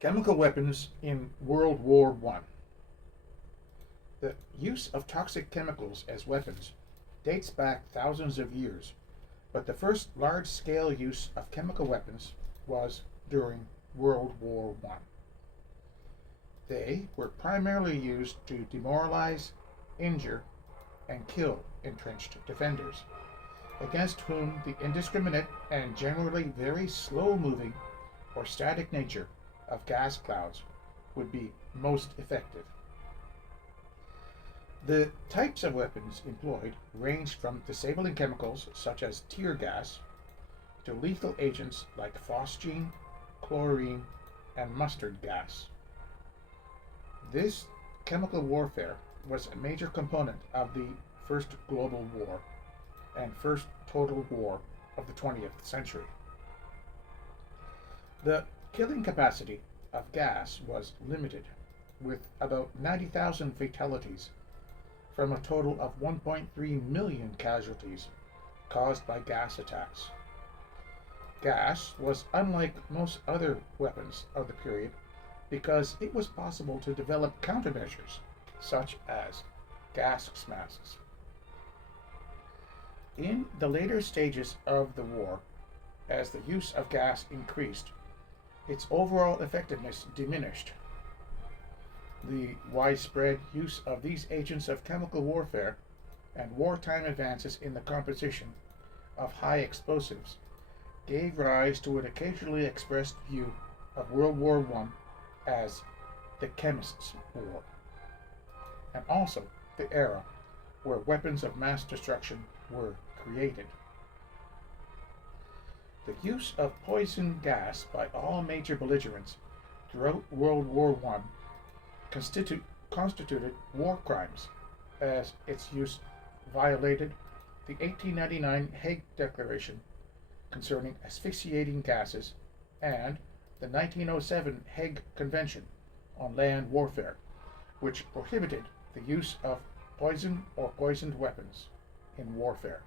Chemical weapons in World War I. The use of toxic chemicals as weapons dates back thousands of years, but the first large scale use of chemical weapons was during World War I. They were primarily used to demoralize, injure, and kill entrenched defenders, against whom the indiscriminate and generally very slow moving or static nature of gas clouds would be most effective. The types of weapons employed ranged from disabling chemicals such as tear gas to lethal agents like phosgene, chlorine, and mustard gas. This chemical warfare was a major component of the First Global War and First Total War of the 20th century. The killing capacity of gas was limited, with about 90,000 fatalities from a total of 1.3 million casualties caused by gas attacks. Gas was unlike most other weapons of the period because it was possible to develop countermeasures, such as gas masks. In the later stages of the war, as the use of gas increased, its overall effectiveness diminished. The widespread use of these agents of chemical warfare and wartime advances in the composition of high explosives gave rise to an occasionally expressed view of World War I as the Chemists' War, and also the era where weapons of mass destruction were created. The use of poison gas by all major belligerents throughout World War I constituted war crimes, as its use violated the 1899 Hague Declaration concerning asphyxiating gases and the 1907 Hague Convention on Land Warfare, which prohibited the use of poison or poisoned weapons in warfare.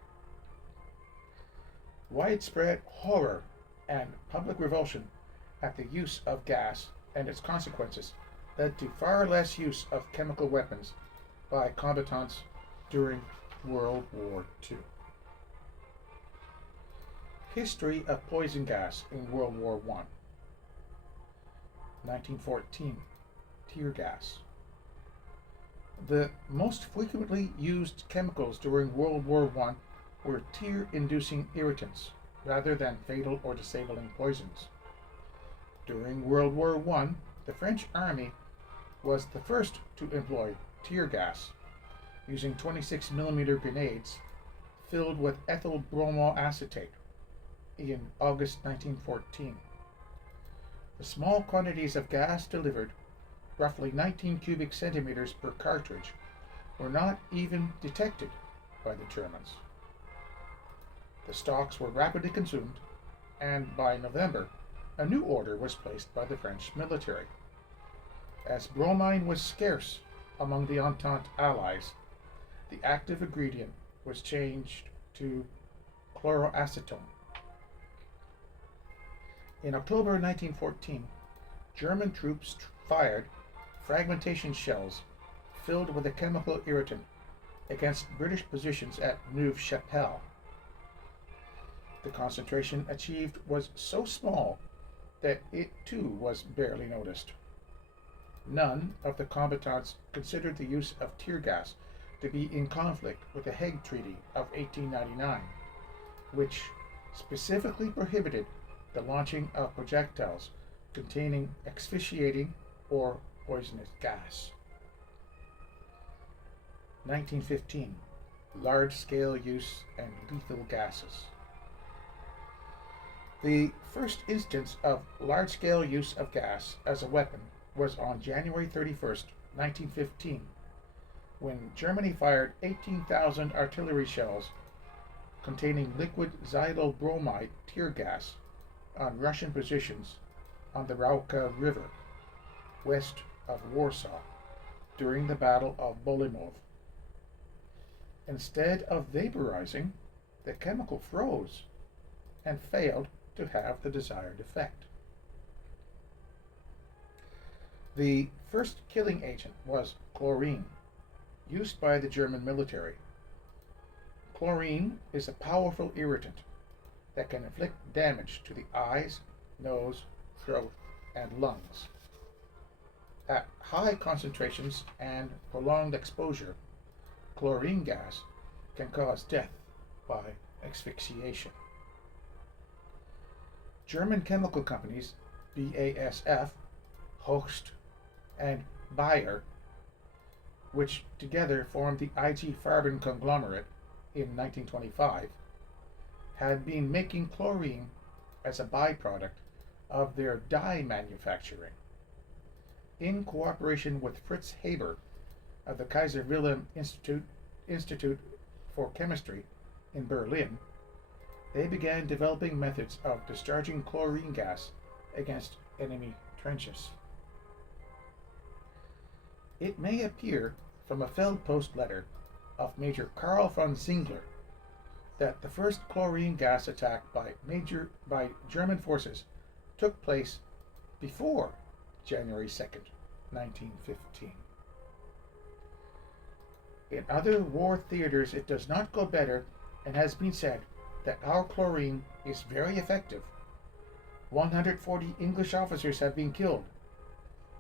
Widespread horror and public revulsion at the use of gas and its consequences led to far less use of chemical weapons by combatants during World War II. History of poison gas in World War I. 1914. Tear gas. The most frequently used chemicals during World War I were tear-inducing irritants rather than fatal or disabling poisons. During World War I, the French Army was the first to employ tear gas, using 26mm grenades filled with ethyl bromoacetate in August 1914. The small quantities of gas delivered, roughly 19 cubic centimeters per cartridge, were not even detected by the Germans. The stocks were rapidly consumed, and by November, a new order was placed by the French military. As bromine was scarce among the Entente allies, the active ingredient was changed to chloroacetone. In October 1914, German troops fired fragmentation shells filled with a chemical irritant against British positions at Neuve Chapelle. The concentration achieved was so small that it too was barely noticed. None of the combatants considered the use of tear gas to be in conflict with the Hague Treaty of 1899, which specifically prohibited the launching of projectiles containing asphyxiating or poisonous gas. 1915. Large-scale use and lethal gases. The first instance of large-scale use of gas as a weapon was on January 31st, 1915, when Germany fired 18,000 artillery shells containing liquid xylyl bromide tear gas on Russian positions on the Rauka River, west of Warsaw, during the Battle of Bolimov. Instead of vaporizing, the chemical froze and failed to have the desired effect. The first killing agent was chlorine, used by the German military. Chlorine is a powerful irritant that can inflict damage to the eyes, nose, throat, and lungs. At high concentrations and prolonged exposure, chlorine gas can cause death by asphyxiation. German chemical companies BASF, Hoechst, and Bayer, which together formed the IG Farben conglomerate in 1925, had been making chlorine as a byproduct of their dye manufacturing. In cooperation with Fritz Haber of the Kaiser Wilhelm Institute for Chemistry in Berlin, they began developing methods of discharging chlorine gas against enemy trenches. It may appear from a Feldpost letter of Major Karl von Ziegler that the first chlorine gas attack by German forces took place before January 2nd, 1915. In other war theaters, it does not go better, and has been said that our chlorine is very effective. 140 English officers have been killed.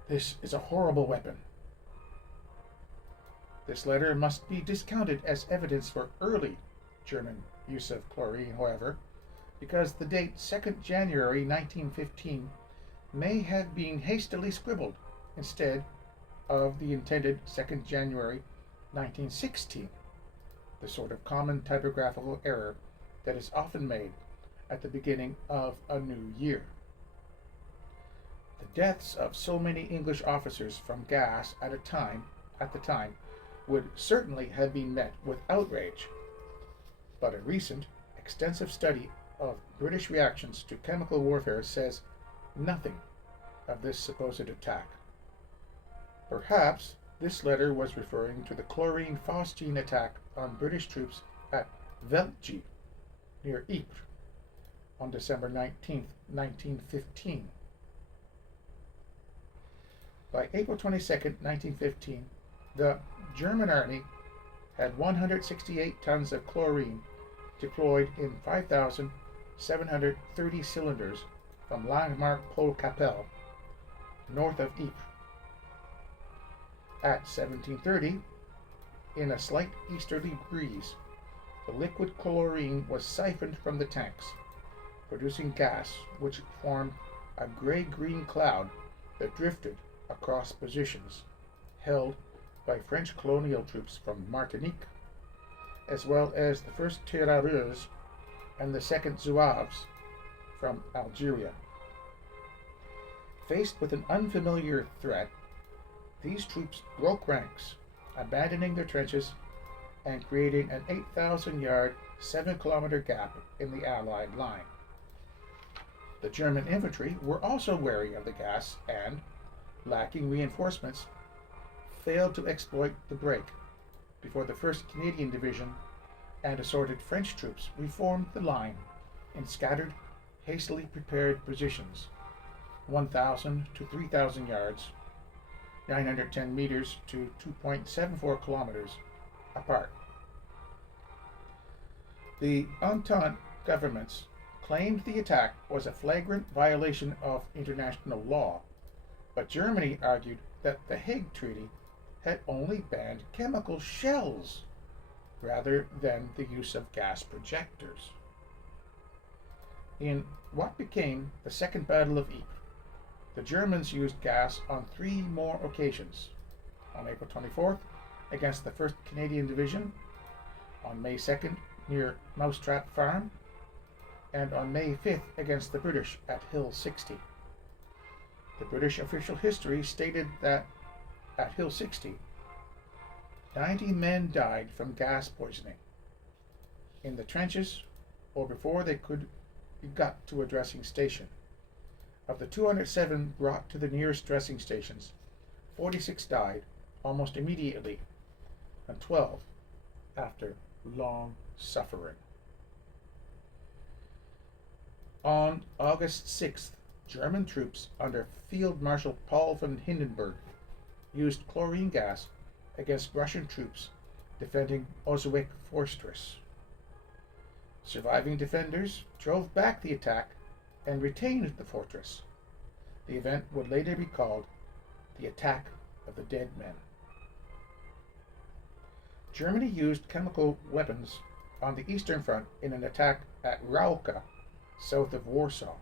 This is a horrible weapon. This letter must be discounted as evidence for early German use of chlorine, however, because the date 2nd January 1915 may have been hastily scribbled instead of the intended 2nd January 1916, the sort of common typographical error that is often made at the beginning of a new year. The deaths of so many English officers from gas at the time would certainly have been met with outrage, but a recent, extensive study of British reactions to chemical warfare says nothing of this supposed attack. Perhaps this letter was referring to the chlorine phosgene attack on British troops at Veltji, near Ypres, on December 19, 1915. By April 22, 1915, the German army had 168 tons of chlorine deployed in 5,730 cylinders from Langmark-Polkapelle, north of Ypres. At 1730, in a slight easterly breeze, the liquid chlorine was siphoned from the tanks, producing gas which formed a gray-green cloud that drifted across positions held by French colonial troops from Martinique, as well as the 1st Tirailleurs and the 2nd Zouaves from Algeria. Faced with an unfamiliar threat, these troops broke ranks, abandoning their trenches and creating an 8,000-yard, 7-kilometer gap in the Allied line. The German infantry were also wary of the gas and, lacking reinforcements, failed to exploit the break before the 1st Canadian Division and assorted French troops reformed the line in scattered, hastily prepared positions, 1,000 to 3,000 yards, 910 meters to 2.74 kilometers apart. The Entente governments claimed the attack was a flagrant violation of international law, but Germany argued that the Hague Treaty had only banned chemical shells rather than the use of gas projectors. In what became the Second Battle of Ypres, the Germans used gas on 3 more occasions: on April 24th against the 1st Canadian Division, on May 2nd near Mousetrap Farm, and on May 5th against the British at Hill 60. The British official history stated that at Hill 60, 90 men died from gas poisoning in the trenches or before they could be got to a dressing station. Of the 207 brought to the nearest dressing stations, 46 died almost immediately, and 12 after long suffering. On August 6th, German troops under Field Marshal Paul von Hindenburg used chlorine gas against Russian troops defending Oswick Fortress. Surviving defenders drove back the attack and retained the fortress. The event would later be called the Attack of the Dead Men. Germany used chemical weapons on the Eastern Front in an attack at Rauka, south of Warsaw.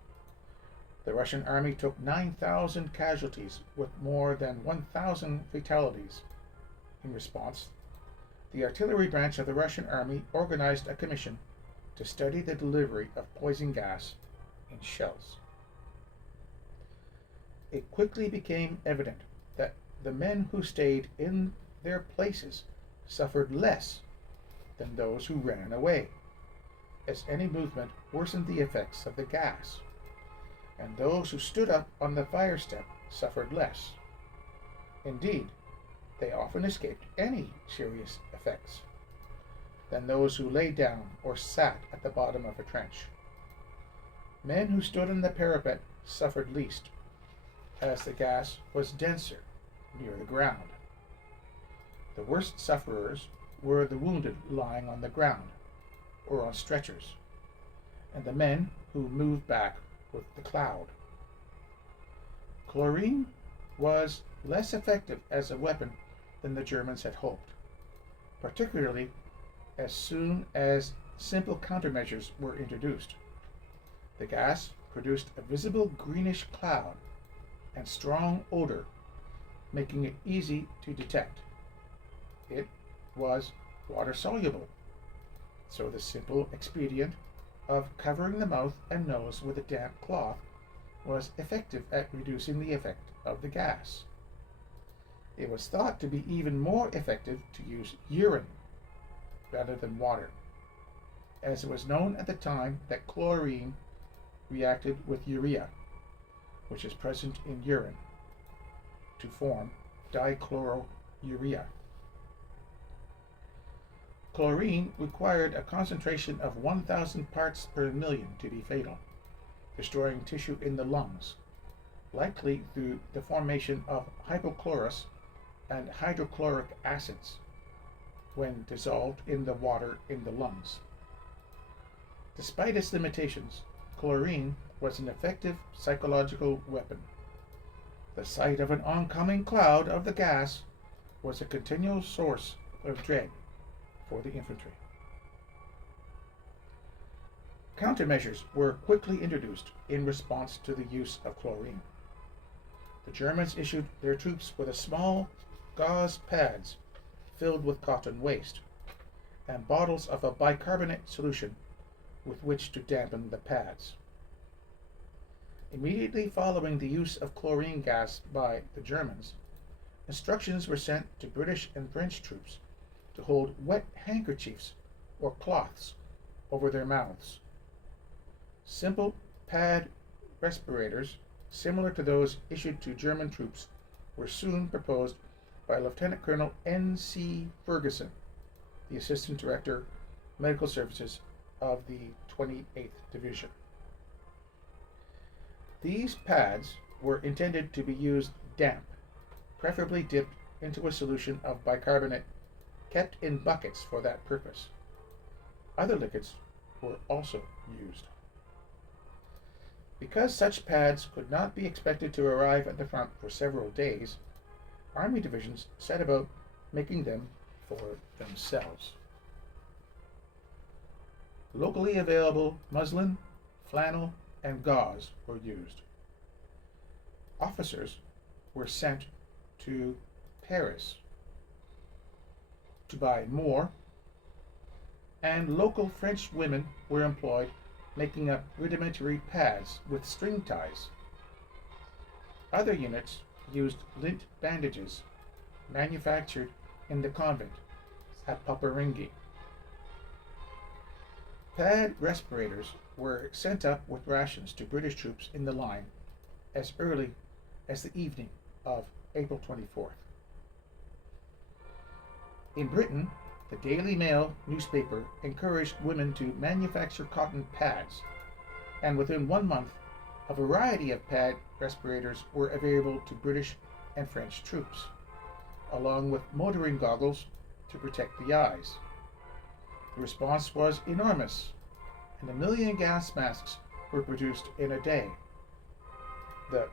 The Russian army took 9,000 casualties with more than 1,000 fatalities. In response, the artillery branch of the Russian army organized a commission to study the delivery of poison gas in shells. It quickly became evident that the men who stayed in their places suffered less than those who ran away, as any movement worsened the effects of the gas, and those who stood up on the fire step suffered less. Indeed, they often escaped any serious effects than those who lay down or sat at the bottom of a trench. Men who stood on the parapet suffered least, as the gas was denser near the ground. The worst sufferers were the wounded lying on the ground or on stretchers, and the men who moved back with the cloud. Chlorine was less effective as a weapon than the Germans had hoped, particularly as soon as simple countermeasures were introduced. The gas produced a visible greenish cloud and strong odor, making it easy to detect. It was water soluble, so the simple expedient of covering the mouth and nose with a damp cloth was effective at reducing the effect of the gas. It was thought to be even more effective to use urine rather than water, as it was known at the time that chlorine reacted with urea, which is present in urine, to form dichlorourea. Chlorine required a concentration of 1,000 parts per million to be fatal, destroying tissue in the lungs, likely through the formation of hypochlorous and hydrochloric acids when dissolved in the water in the lungs. Despite its limitations, chlorine was an effective psychological weapon. The sight of an oncoming cloud of the gas was a continual source of dread for the infantry. Countermeasures were quickly introduced in response to the use of chlorine. The Germans issued their troops with small gauze pads filled with cotton waste and bottles of a bicarbonate solution with which to dampen the pads. Immediately following the use of chlorine gas by the Germans, instructions were sent to British and French troops to hold wet handkerchiefs or cloths over their mouths. Simple pad respirators, similar to those issued to German troops, were soon proposed by Lieutenant Colonel N.C. Ferguson, the Assistant Director, Medical Services of the 28th Division. These pads were intended to be used damp, preferably dipped into a solution of bicarbonate kept in buckets for that purpose. Other liquids were also used. Because such pads could not be expected to arrive at the front for several days, Army divisions set about making them for themselves. Locally available muslin, flannel, and gauze were used. Officers were sent to Paris to buy more, and local French women were employed making up rudimentary pads with string ties. Other units used lint bandages manufactured in the convent at Poperinghe. Pad respirators were sent up with rations to British troops in the line as early as the evening of April 24th. In Britain, the Daily Mail newspaper encouraged women to manufacture cotton pads, and within 1 month, A variety of pad respirators were available to British and French troops, along with motoring goggles to protect the eyes. The response was enormous, and 1 million gas masks were produced in a day. The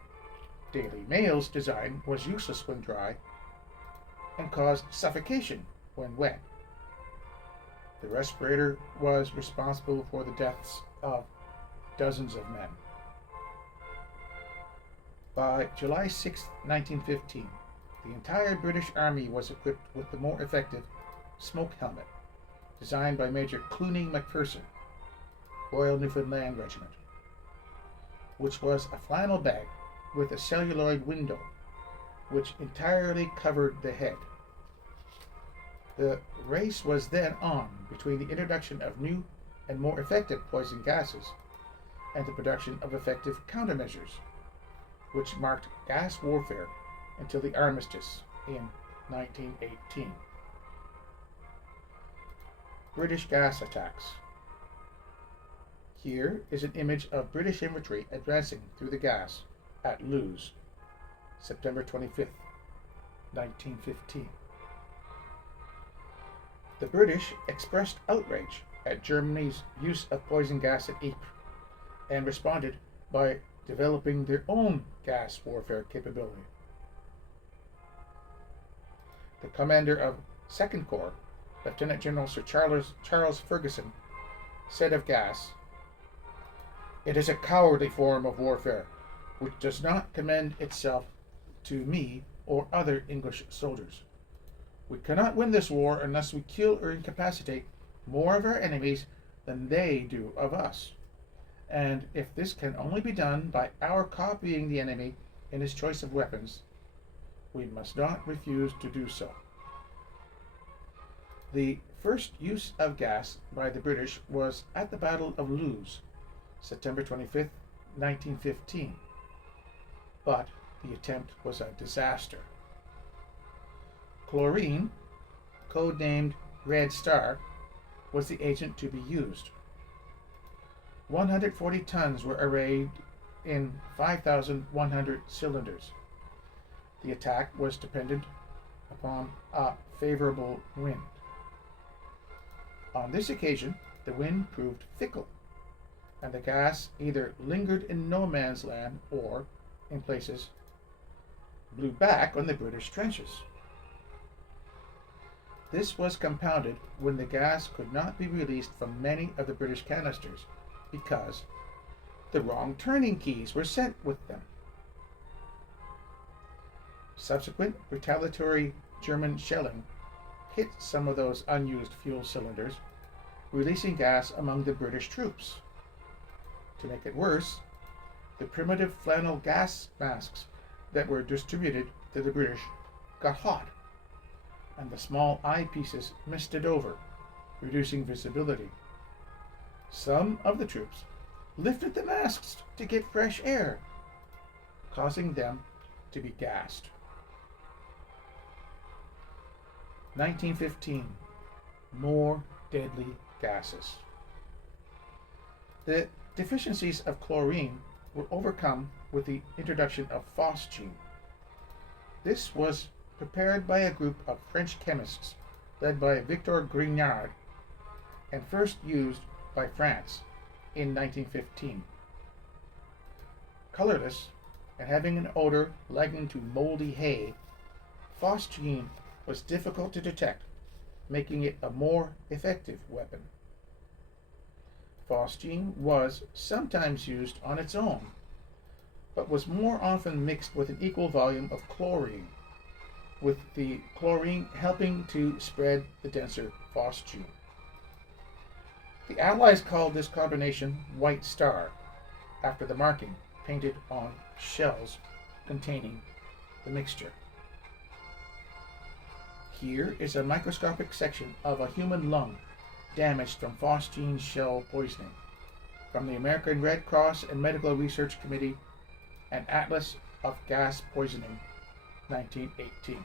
Daily Mail's design was useless when dry and caused suffocation when wet. The respirator was responsible for the deaths of dozens of men. By July 6, 1915, the entire British Army was equipped with the more effective smoke helmet, designed by Major Cluny Macpherson, Royal Newfoundland Regiment, which was a flannel bag with a celluloid window, which entirely covered the head. The race was then on between the introduction of new and more effective poison gases and the production of effective countermeasures, which marked gas warfare until the armistice in 1918. British gas attacks. Here is an image of British infantry advancing through the gas at Loos, September 25, 1915. The British expressed outrage at Germany's use of poison gas at Ypres and responded by developing their own gas warfare capability. The commander of 2nd Corps, Lieutenant General Sir Charles Ferguson, said of gas, "It is a cowardly form of warfare which does not commend itself to me or other English soldiers. We cannot win this war unless we kill or incapacitate more of our enemies than they do of us. And if this can only be done by our copying the enemy in his choice of weapons, we must not refuse to do so." The first use of gas by the British was at the Battle of Loos, September 25, 1915. But the attempt was a disaster. Chlorine, codenamed Red Star, was the agent to be used. 140 tons were arrayed in 5,100 cylinders. The attack was dependent upon a favorable wind. On this occasion, the wind proved fickle, and the gas either lingered in no man's land or, in places, blew back on the British trenches. This was compounded when the gas could not be released from many of the British canisters because the wrong turning keys were sent with them. Subsequent retaliatory German shelling hit some of those unused fuel cylinders, releasing gas among the British troops. To make it worse, the primitive flannel gas masks that were distributed to the British got hot, and the small eyepieces misted over, reducing visibility. Some of the troops lifted the masks to get fresh air, causing them to be gassed. 1915. More deadly gases. The deficiencies of chlorine were overcome with the introduction of phosgene. This was prepared by a group of French chemists led by Victor Grignard and first used by France in 1915. Colorless and having an odor likened to moldy hay, phosgene was difficult to detect, making it a more effective weapon. Phosgene was sometimes used on its own, but was more often mixed with an equal volume of chlorine, with the chlorine helping to spread the denser phosgene. The Allies called this combination White Star, after the marking painted on shells containing the mixture. Here is a microscopic section of a human lung damaged from phosgene shell poisoning, from the American Red Cross and Medical Research Committee, an Atlas of Gas Poisoning, 1918.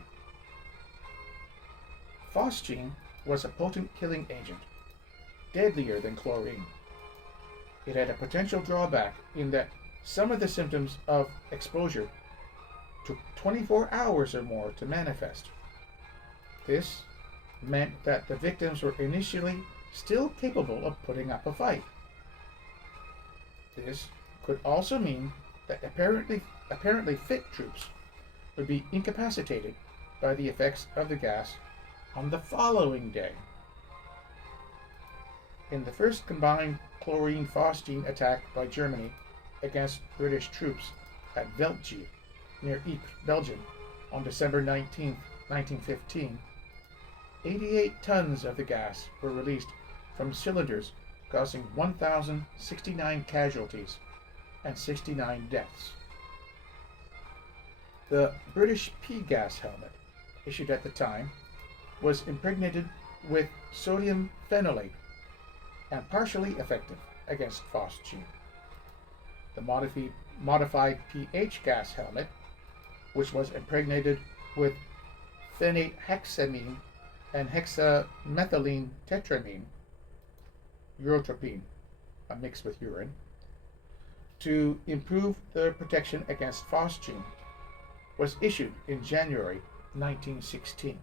Phosgene was a potent killing agent, deadlier than chlorine. It had a potential drawback in that Some of the symptoms of exposure took 24 hours or more to manifest. This meant that the victims were initially still capable of putting up a fight. This could also mean that apparently fit troops would be incapacitated by the effects of the gas on the following day. In the first combined chlorine-phosgene attack by Germany against British troops at Veltje, near Ypres, Belgium, on December 19, 1915, 88 tons of the gas were released from cylinders, causing 1,069 casualties and 69 deaths. The British P-gas helmet, issued at the time, was impregnated with sodium phenolate and partially effective against phosgene. The modified pH gas helmet, which was impregnated with phenate hexamine and hexamethylene tetramine, urotropine, a mix with urine, to improve the protection against phosgene, was issued in January 1916.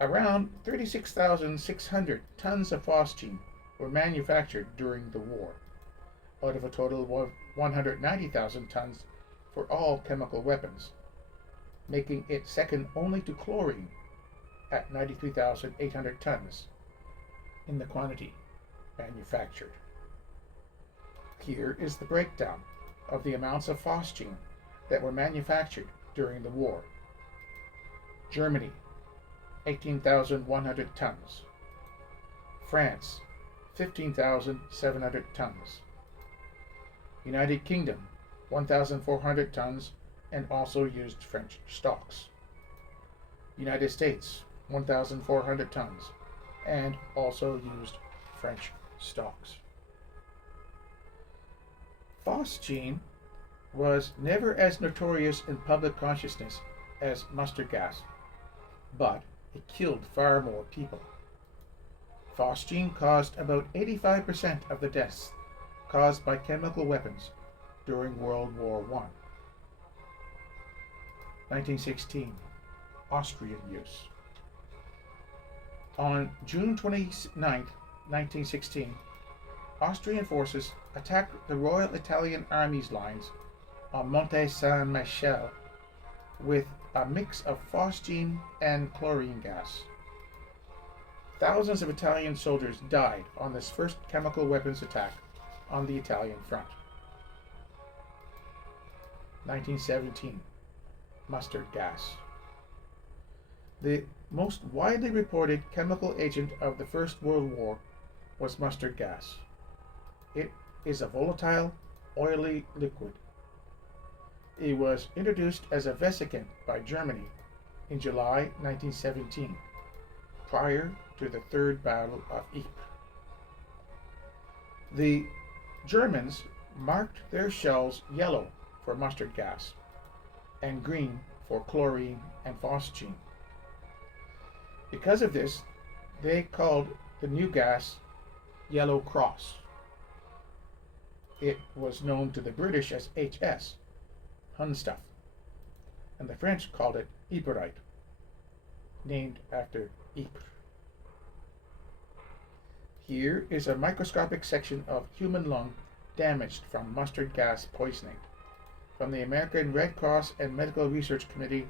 Around 36,600 tons of phosgene were manufactured during the war, out of a total of 190,000 tons for all chemical weapons, making it second only to chlorine at 93,800 tons in the quantity manufactured. Here is the breakdown of the amounts of phosgene that were manufactured during the war. Germany, 18,100 tons. France, 15,700 tons. United Kingdom, 1,400 tons, and also used French stocks. United States, 1,400 tons, and also used French stocks. Phosgene was never as notorious in public consciousness as mustard gas, but it killed far more people. Phosgene caused about 85% of the deaths caused by chemical weapons during World War I. 1916, Austrian use. On June 29, 1916, Austrian forces attacked the Royal Italian Army's lines on Monte San Michel with a mix of phosgene and chlorine gas. Thousands of Italian soldiers died on this first chemical weapons attack on the Italian front. 1917, mustard gas. The most widely reported chemical agent of the First World War was mustard gas. It is a volatile, oily liquid. It was introduced as a vesicant by Germany in July 1917, prior to the Third Battle of Ypres. The Germans marked their shells yellow for mustard gas and green for chlorine and phosgene. Because of this, they called the new gas Yellow Cross. It was known to the British as HS, Hun stuff, and the French called it Yperite, named after Ypres. Here is a microscopic section of human lung damaged from mustard gas poisoning from the American Red Cross and Medical Research Committee,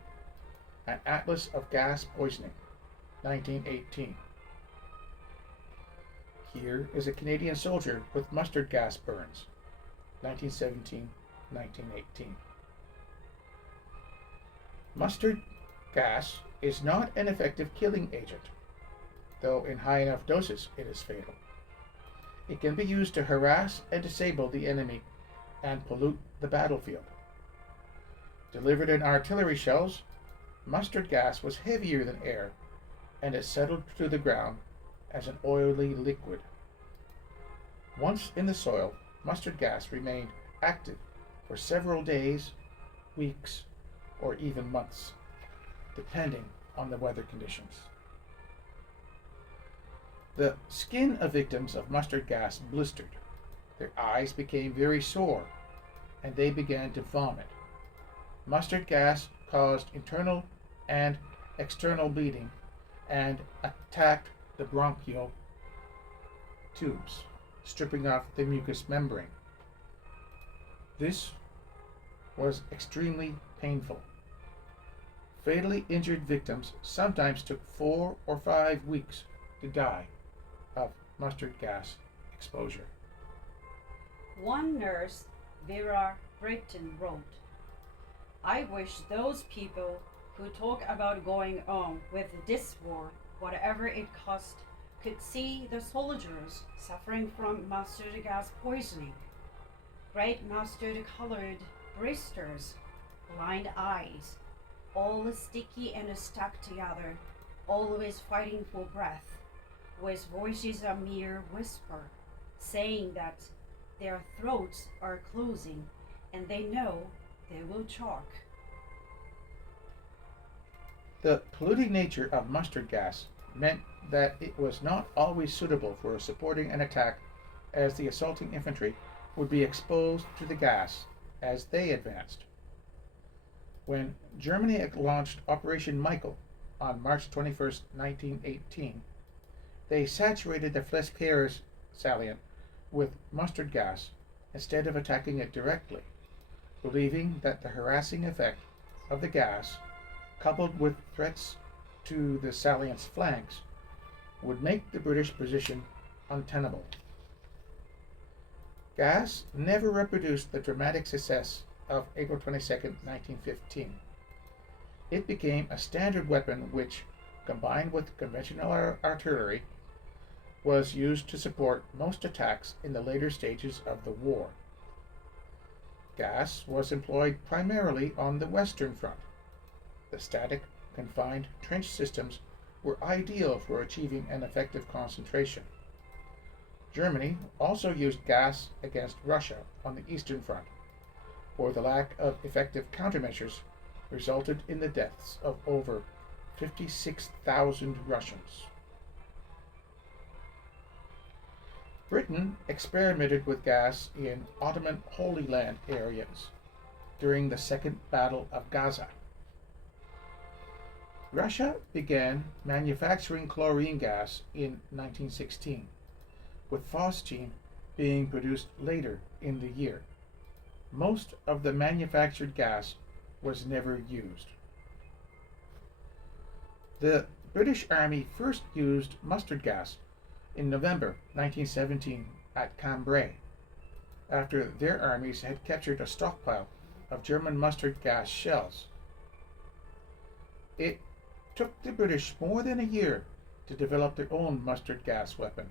an Atlas of Gas Poisoning, 1918. Here is a Canadian soldier with mustard gas burns, 1917-1918. Mustard gas is not an effective killing agent, though in high enough doses it is fatal. It can be used to harass and disable the enemy and pollute the battlefield. Delivered in artillery shells, mustard gas was heavier than air, and it settled to the ground as an oily liquid. Once in the soil, mustard gas remained active for several days, weeks, or even months, depending on the weather conditions. The skin of victims of mustard gas blistered, Their eyes became very sore, and they began to vomit. Mustard gas caused internal and external bleeding and attacked the bronchial tubes, stripping off the mucous membrane. This was extremely painful. Fatally injured victims sometimes took 4 or 5 weeks to die of mustard gas exposure. One nurse, Vera Britton, wrote, I wish those people who talk about going on with this war, whatever it cost, could see the soldiers suffering from mustard gas poisoning. Great mustard colored blisters, blind eyes, all sticky and stuck together, always fighting for breath, with voices a mere whisper, saying that their throats are closing and they know they will choke. The polluting nature of mustard gas meant that it was not always suitable for supporting an attack, as the assaulting infantry would be exposed to the gas as they advanced. When Germany launched Operation Michael on March 21, 1918, they saturated the Flesquieres salient with mustard gas instead of attacking it directly, believing that the harassing effect of the gas, coupled with threats to the salient's flanks, would make the British position untenable. Gas never reproduced the dramatic success of April 22, 1915. It became a standard weapon which, combined with conventional artillery, was used to support most attacks in the later stages of the war. Gas was employed primarily on the Western Front. The static, confined trench systems were ideal for achieving an effective concentration. Germany also used gas against Russia on the Eastern Front, where the lack of effective countermeasures resulted in the deaths of over 56,000 Russians. Britain experimented with gas in Ottoman Holy Land areas during the Second Battle of Gaza. Russia began manufacturing chlorine gas in 1916, with phosgene being produced later in the year. Most of the manufactured gas was never used. The British Army first used mustard gas in November 1917 at Cambrai, after their armies had captured a stockpile of German mustard gas shells. It took the British more than a year to develop their own mustard gas weapon,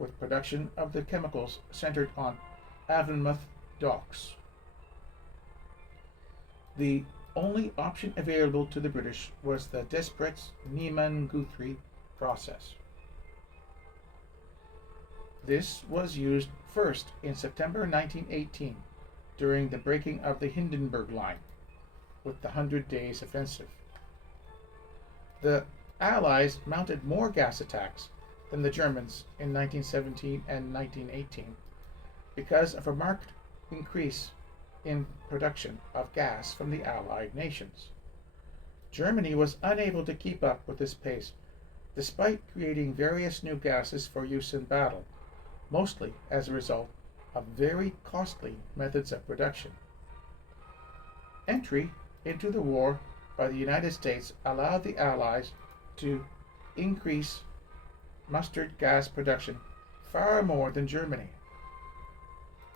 with production of the chemicals centered on Avonmouth docks. The only option available to the British was the Desprez-Niemann-Guthrie process. This was used first in September 1918 during the breaking of the Hindenburg Line with the 100 Days Offensive. The Allies mounted more gas attacks than the Germans in 1917 and 1918 because of a marked increase in production of gas from the Allied nations. Germany was unable to keep up with this pace, despite creating various new gases for use in battle, mostly as a result of very costly methods of production. Entry into the war by the United States allowed the Allies to increase mustard gas production far more than Germany.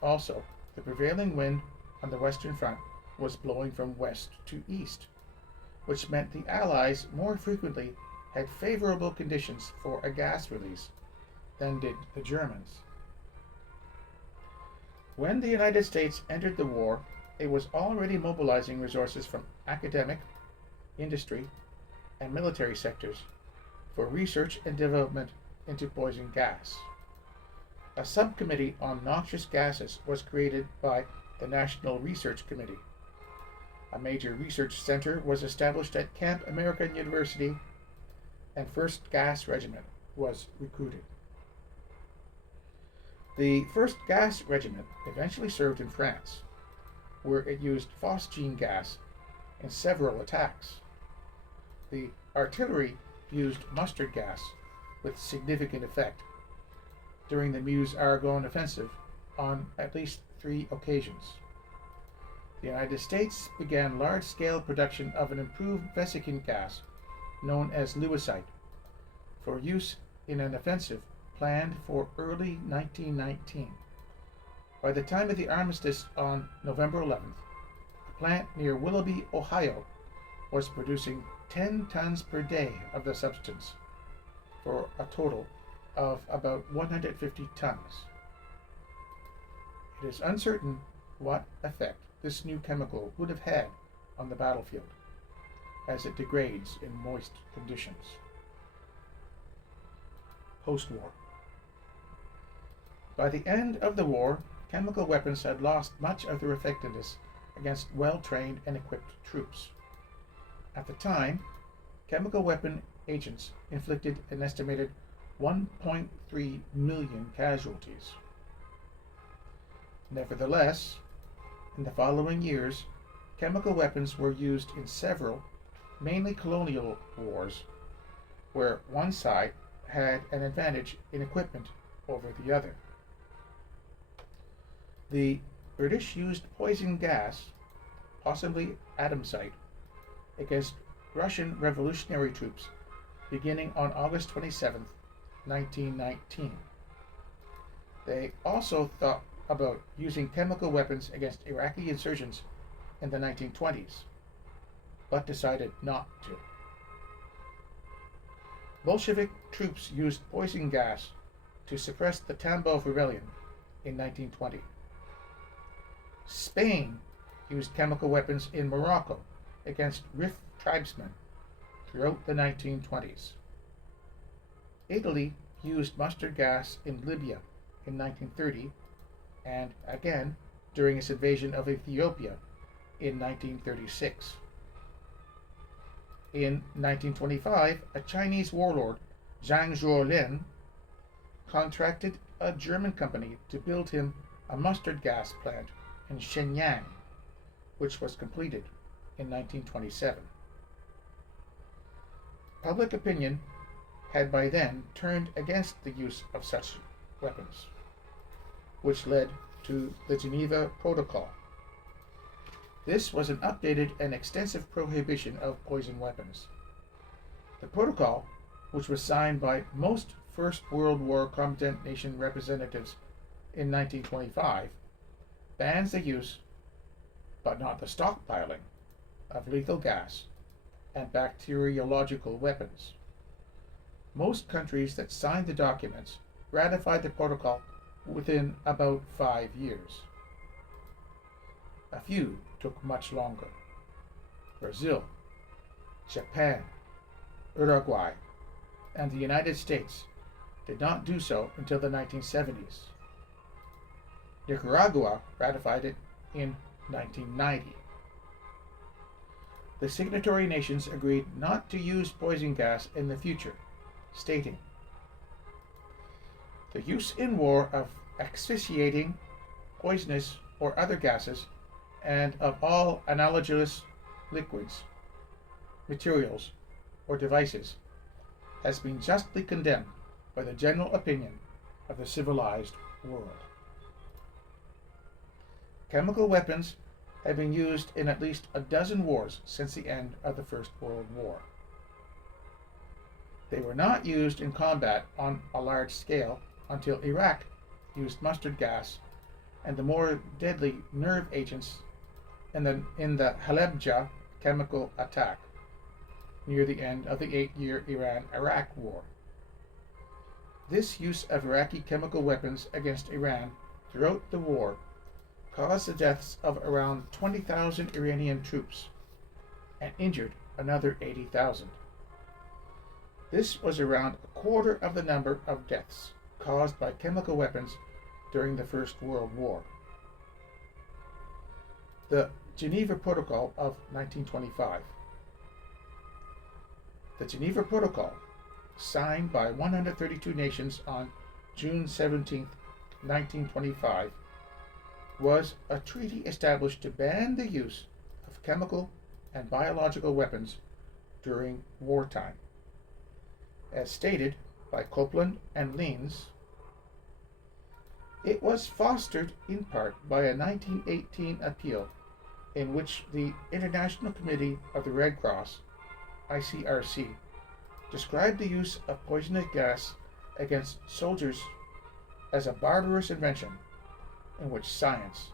Also, the prevailing wind on the Western Front was blowing from west to east, which meant the Allies more frequently had favorable conditions for a gas release than did the Germans. When the United States entered the war, it was already mobilizing resources from academic, industry, and military sectors for research and development into poison gas. A subcommittee on noxious gases was created by the National Research Committee. A major research center was established at Camp American University, and 1st Gas Regiment was recruited. The 1st Gas Regiment eventually served in France, where it used phosgene gas in several attacks. The artillery used mustard gas with significant effect during the Meuse-Argonne offensive on at least 3 occasions. The United States began large-scale production of an improved vesicant gas known as lewisite for use in an offensive planned for early 1919. By the time of the armistice on November 11th, a plant near Willoughby, Ohio, was producing 10 tons per day of the substance, for a total of about 150 tons. It is uncertain what effect this new chemical would have had on the battlefield, as it degrades in moist conditions. Post-war. By the end of the war, chemical weapons had lost much of their effectiveness against well-trained and equipped troops. At the time, chemical weapon agents inflicted an estimated 1.3 million casualties. Nevertheless, in the following years, chemical weapons were used in several, mainly colonial wars, where one side had an advantage in equipment over the other. The British used poison gas, possibly Adamsite, against Russian revolutionary troops beginning on August 27, 1919. They also thought about using chemical weapons against Iraqi insurgents in the 1920s, but decided not to. Bolshevik troops used poison gas to suppress the Tambov Rebellion in 1920. Spain used chemical weapons in Morocco against Rif tribesmen throughout the 1920s. Italy used mustard gas in Libya in 1930 and again during its invasion of Ethiopia in 1936. In 1925, a Chinese warlord, Zhang Zuolin, contracted a German company to build him a mustard gas plant in Shenyang, which was completed in 1927. Public opinion had by then turned against the use of such weapons, which led to the Geneva Protocol. This was an updated and extensive prohibition of poison weapons. The protocol, which was signed by most First World War combatant nation representatives in 1925, bans the use, but not the stockpiling, of lethal gas and bacteriological weapons. Most countries that signed the documents ratified the protocol within about 5 years. A few took much longer. Brazil, Japan, Uruguay, and the United States did not do so until the 1970s. Nicaragua ratified it in 1990. The signatory nations agreed not to use poison gas in the future, stating, "The use in war of asphyxiating, poisonous, or other gases, and of all analogous liquids, materials, or devices, has been justly condemned by the general opinion of the civilized world." Chemical weapons have been used in at least a dozen wars since the end of the First World War. They were not used in combat on a large scale until Iraq used mustard gas and the more deadly nerve agents in the Halabja chemical attack near the end of the 8-year Iran-Iraq War. This use of Iraqi chemical weapons against Iran throughout the war caused the deaths of around 20,000 Iranian troops and injured another 80,000. This was around a quarter of the number of deaths caused by chemical weapons during the First World War. The Geneva Protocol of 1925. The Geneva Protocol, signed by 132 nations on June 17, 1925, was a treaty established to ban the use of chemical and biological weapons during wartime. As stated by Copeland and Leens, it was fostered in part by a 1918 appeal in which the International Committee of the Red Cross, ICRC, described the use of poisonous gas against soldiers as a barbarous invention in which science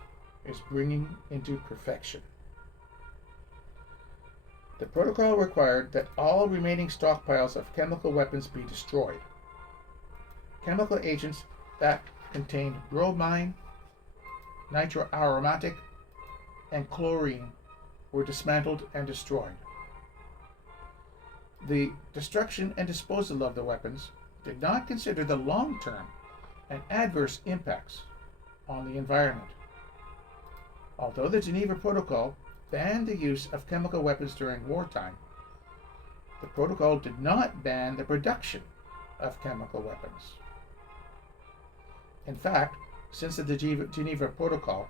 is bringing into perfection. The protocol required that all remaining stockpiles of chemical weapons be destroyed. Chemical agents that contained bromine, nitroaromatic, and chlorine were dismantled and destroyed. The destruction and disposal of the weapons did not consider the long-term and adverse impacts on the environment. Although the Geneva Protocol banned the use of chemical weapons during wartime, the protocol did not ban the production of chemical weapons. In fact, since the Geneva Protocol,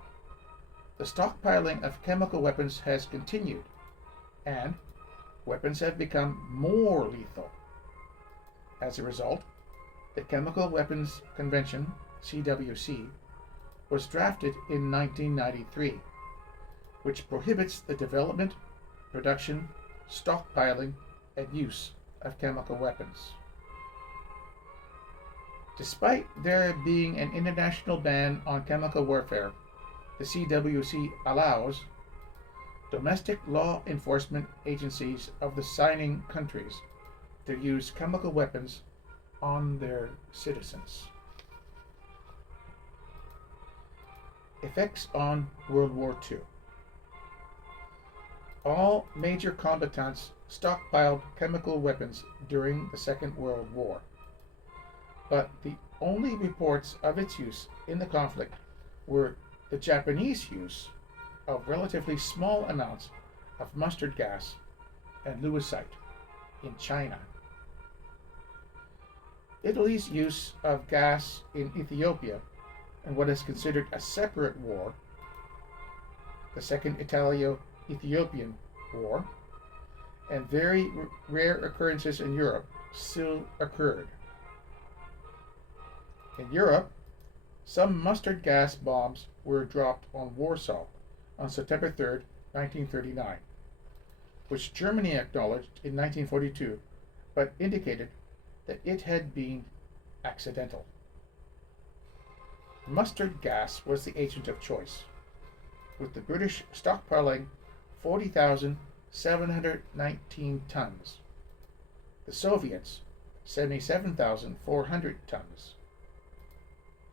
the stockpiling of chemical weapons has continued, and weapons have become more lethal. As a result, the Chemical Weapons Convention, CWC, was drafted in 1993, which prohibits the development, production, stockpiling, and use of chemical weapons. Despite there being an international ban on chemical warfare, the CWC allows domestic law enforcement agencies of the signing countries to use chemical weapons on their citizens. Effects on World War II. All major combatants stockpiled chemical weapons during the Second World War, but the only reports of its use in the conflict were the Japanese use of relatively small amounts of mustard gas and lewisite in China. Italy's use of gas in Ethiopia in what is considered a separate war, the Second Italo-Ethiopian War, and very rare occurrences in Europe still occurred. In Europe, some mustard gas bombs were dropped on Warsaw on September 3, 1939, which Germany acknowledged in 1942, but indicated that it had been accidental. Mustard gas was the agent of choice, with the British stockpiling 40,719 tons, the Soviets 77,400 tons,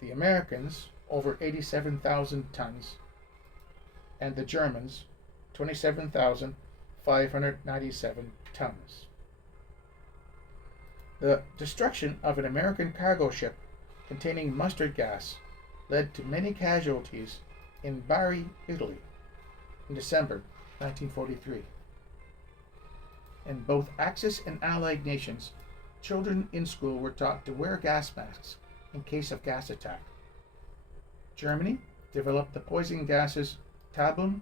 the Americans over 87,000 tons, and the Germans 27,597 tons. The destruction of an American cargo ship containing mustard gas led to many casualties in Bari, Italy, in December 1943. In both Axis and Allied nations, children in school were taught to wear gas masks in case of gas attack. Germany developed the poison gases tabun,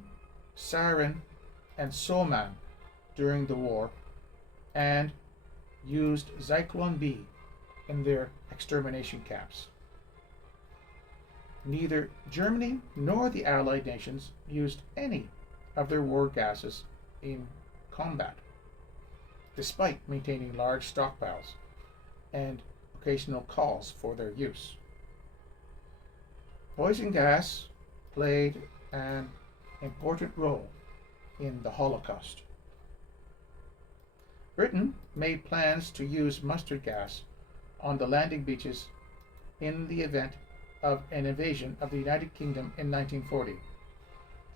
sarin, and soman during the war, and used Zyklon B in their extermination camps. Neither Germany nor the Allied nations used any of their war gases in combat, despite maintaining large stockpiles and occasional calls for their use. Poison gas played an important role in the Holocaust. Britain made plans to use mustard gas on the landing beaches in the event of an invasion of the United Kingdom in 1940.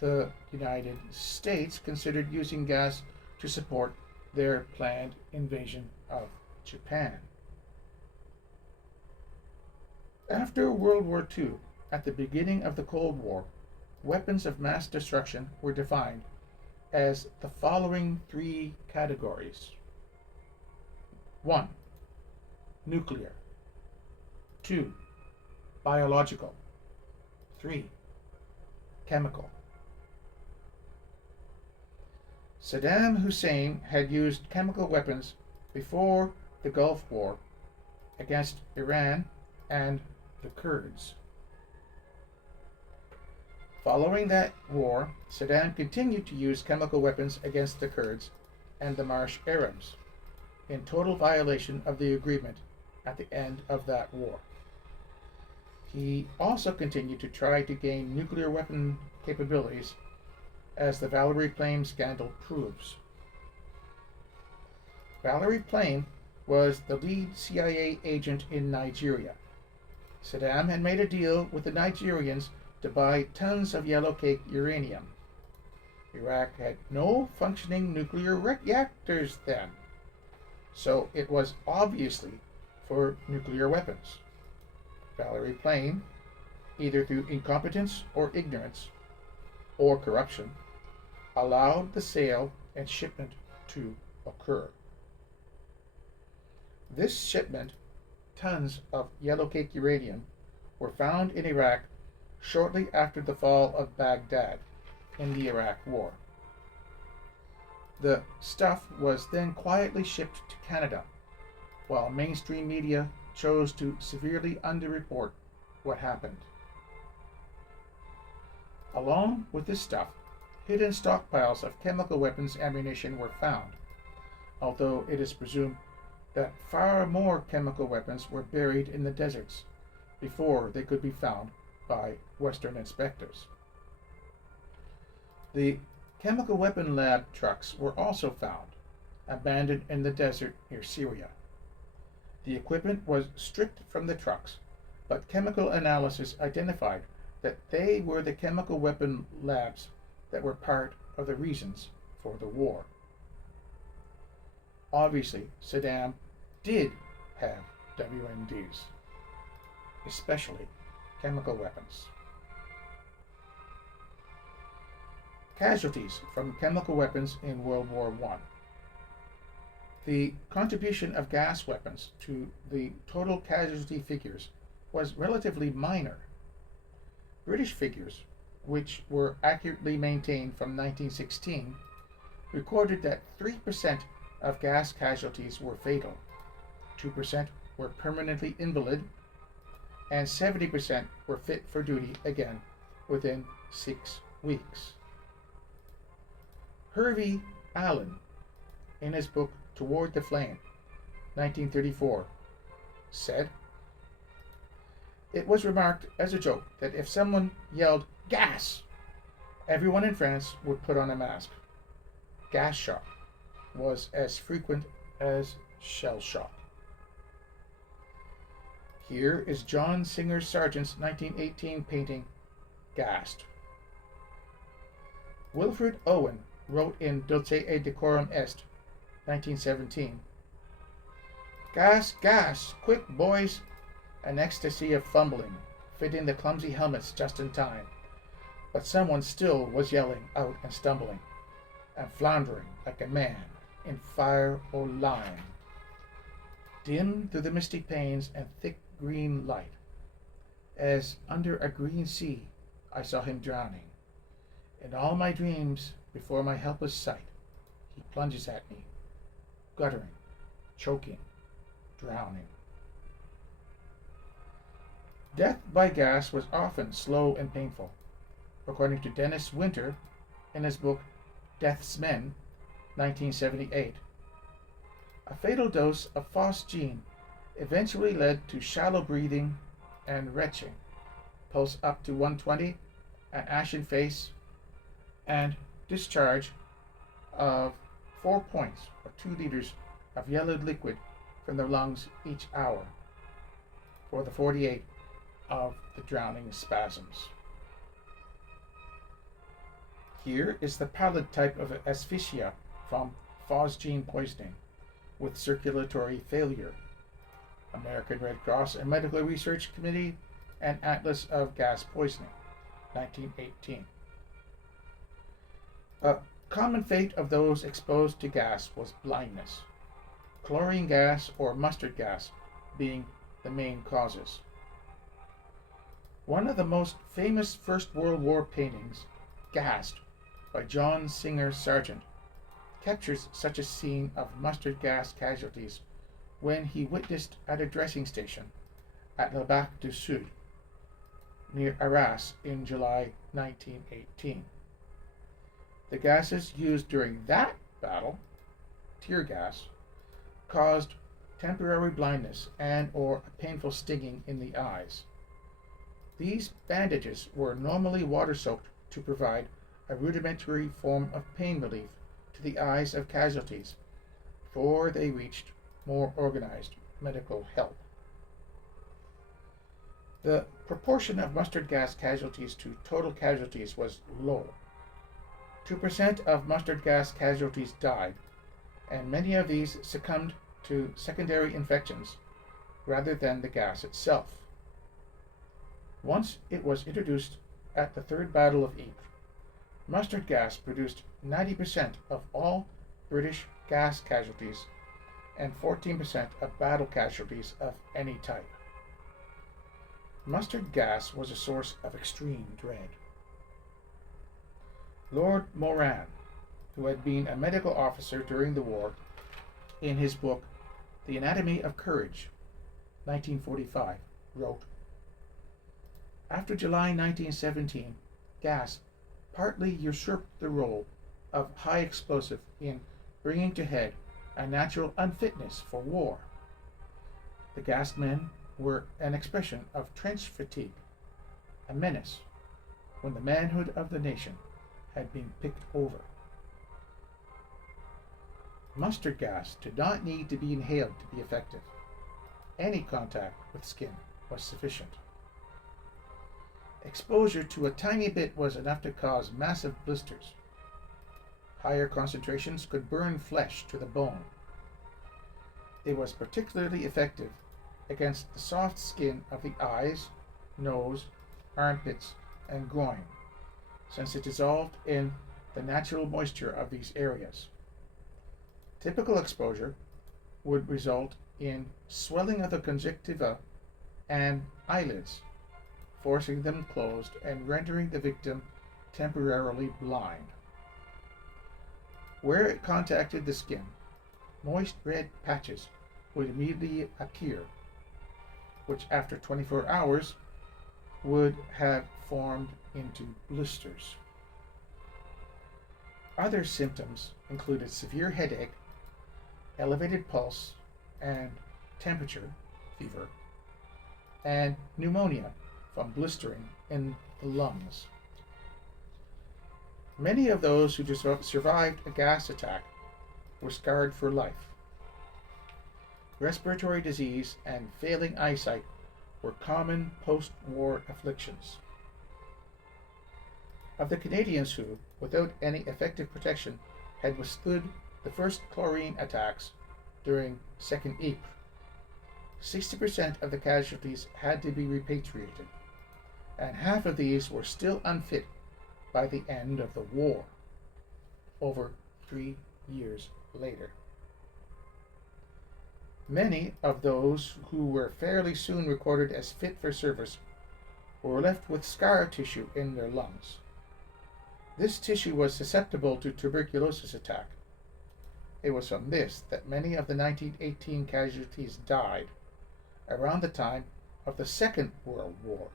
The United States considered using gas to support their planned invasion of Japan. After World War II, at the beginning of the Cold War, weapons of mass destruction were defined as the following three categories. 1. Nuclear. 2. Biological. 3. Chemical. Saddam Hussein had used chemical weapons before the Gulf War against Iran and the Kurds. Following that war, Saddam continued to use chemical weapons against the Kurds and the Marsh Arabs, in total violation of the agreement at the end of that war. He also continued to try to gain nuclear weapon capabilities, as the Valerie Plame scandal proves. Valerie Plame was the lead CIA agent in Nigeria. Saddam had made a deal with the Nigerians to buy tons of yellowcake uranium. Iraq had no functioning nuclear reactors then, so it was obviously for nuclear weapons. Valerie Plame, either through incompetence or ignorance or corruption, allowed the sale and shipment to occur. This shipment, tons of yellowcake uranium, were found in Iraq shortly after the fall of Baghdad in the Iraq War. The stuff was then quietly shipped to Canada, while mainstream media chose to severely underreport what happened. Along with this stuff, hidden stockpiles of chemical weapons ammunition were found, although it is presumed that far more chemical weapons were buried in the deserts before they could be found by Western inspectors. The chemical weapon lab trucks were also found, abandoned in the desert near Syria. The equipment was stripped from the trucks, but chemical analysis identified that they were the chemical weapon labs that were part of the reasons for the war. Obviously, Saddam did have WMDs, especially chemical weapons. Casualties from chemical weapons in World War I. The contribution of gas weapons to the total casualty figures was relatively minor. British figures, which were accurately maintained from 1916, recorded that 3% of gas casualties were fatal, 2% were permanently invalid, and 70% were fit for duty again within 6 weeks. Hervey Allen, in his book Toward the Flame, 1934, said, "It was remarked as a joke that if someone yelled, 'Gas!' everyone in France would put on a mask. Gas shock was as frequent as shell shock." Here is John Singer Sargent's 1918 painting, Gassed. Wilfred Owen wrote in Dulce et Decorum Est, 1917, "Gas, gas, quick, boys!" An ecstasy of fumbling, fitting the clumsy helmets just in time. But someone still was yelling out and stumbling, and floundering like a man in fire or lime. Dim through the misty panes and thick green light, as under a green sea I saw him drowning. In all my dreams, before my helpless sight, he plunges at me, guttering, choking, drowning. Death by gas was often slow and painful, according to Dennis Winter in his book Death's Men, 1978. A fatal dose of phosgene eventually led to shallow breathing and retching, pulse up to 120, an ashen face, and discharge of 4 points or 2 liters of yellowed liquid from the lungs each hour for the 48 of the drowning spasms. Here is the pallid type of asphyxia from phosgene poisoning with circulatory failure. American Red Cross and Medical Research Committee and Atlas of Gas Poisoning, 1918. A common fate of those exposed to gas was blindness, chlorine gas or mustard gas being the main causes. One of the most famous First World War paintings, Gassed, by John Singer Sargent, captures such a scene of mustard gas casualties when he witnessed at a dressing station at Le Bac du Sud, near Arras, in July 1918. The gases used during that battle, tear gas, caused temporary blindness and or a painful stinging in the eyes. These bandages were normally water-soaked to provide a rudimentary form of pain relief to the eyes of casualties before they reached more organized medical help. The proportion of mustard gas casualties to total casualties was low. 2% of mustard gas casualties died, and many of these succumbed to secondary infections rather than the gas itself. Once it was introduced at the Third Battle of Ypres, mustard gas produced 90% of all British gas casualties and 14% of battle casualties of any type. Mustard gas was a source of extreme dread. Lord Moran, who had been a medical officer during the war, in his book The Anatomy of Courage, 1945, wrote, "After July 1917, gas partly usurped the role of high explosive in bringing to head a natural unfitness for war. The gassed men were an expression of trench fatigue, a menace when the manhood of the nation had been picked over. Mustard gas did not need to be inhaled to be effective. Any contact with skin was sufficient. Exposure to a tiny bit was enough to cause massive blisters. Higher concentrations could burn flesh to the bone. It was particularly effective against the soft skin of the eyes, nose, armpits, and groin, since it dissolved in the natural moisture of these areas. Typical exposure would result in swelling of the conjunctiva and eyelids, forcing them closed and rendering the victim temporarily blind. Where it contacted the skin, moist red patches would immediately appear, which after 24 hours would have formed into blisters. Other symptoms included severe headache, elevated pulse and temperature, fever, and pneumonia from blistering in the lungs. Many of those who survived a gas attack were scarred for life. Respiratory disease and failing eyesight were common post-war afflictions. Of the Canadians who, without any effective protection, had withstood the first chlorine attacks during Second Ypres, 60% of the casualties had to be repatriated, and half of these were still unfit by the end of the war, over 3 years later. Many of those who were fairly soon recorded as fit for service were left with scar tissue in their lungs. This tissue was susceptible to tuberculosis attack. It was from this that many of the 1918 casualties died around the time of the Second World War,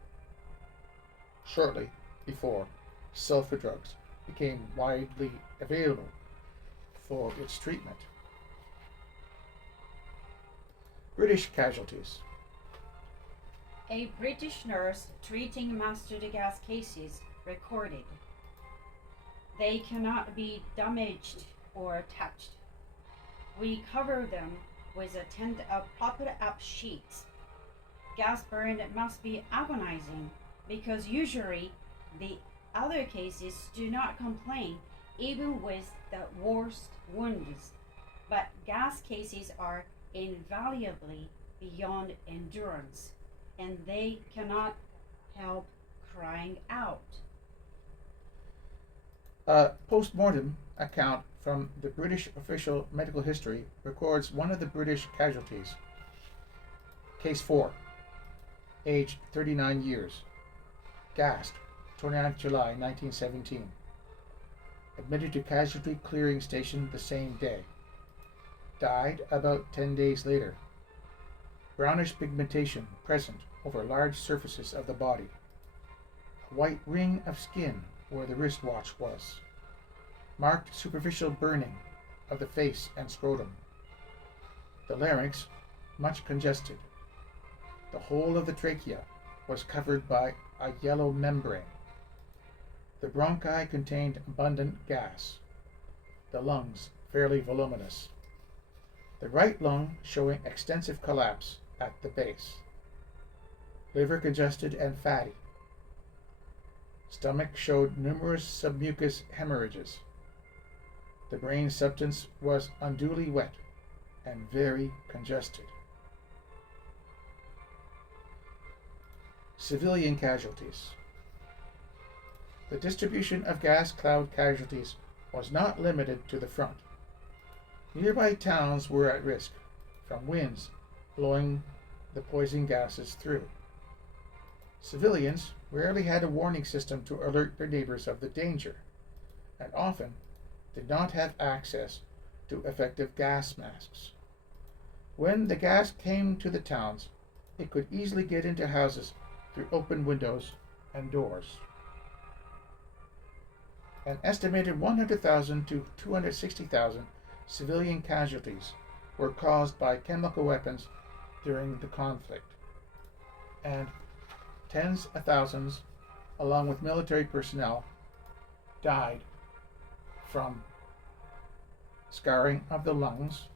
shortly before sulfur drugs became widely available for its treatment. British casualties. A British nurse treating mustard gas cases recorded, "They cannot be damaged or touched. We cover them with a tent of propped up sheets. Gas burn must be agonizing because usually the other cases do not complain even with the worst wounds, but gas cases are invaluably beyond endurance, and they cannot help crying out." A post-mortem account from the British official medical history records one of the British casualties, Case 4, aged 39 years, gassed, 29th July 1917. Admitted to casualty clearing station the same day. Died about 10 days later. Brownish pigmentation present over large surfaces of the body. A white ring of skin where the wristwatch was. Marked superficial burning of the face and scrotum. The larynx much congested. The whole of the trachea was covered by a yellow membrane. The bronchi contained abundant gas. The lungs fairly voluminous. The right lung showing extensive collapse at the base. Liver congested and fatty. Stomach showed numerous submucous hemorrhages. The brain substance was unduly wet and very congested. Civilian casualties. The distribution of gas cloud casualties was not limited to the front. Nearby towns were at risk from winds blowing the poison gases through. Civilians rarely had a warning system to alert their neighbors of the danger, and often did not have access to effective gas masks. When the gas came to the towns, it could easily get into houses through open windows and doors. An estimated 100,000 to 260,000 civilian casualties were caused by chemical weapons during the conflict, and tens of thousands, along with military personnel, died from scarring of the lungs,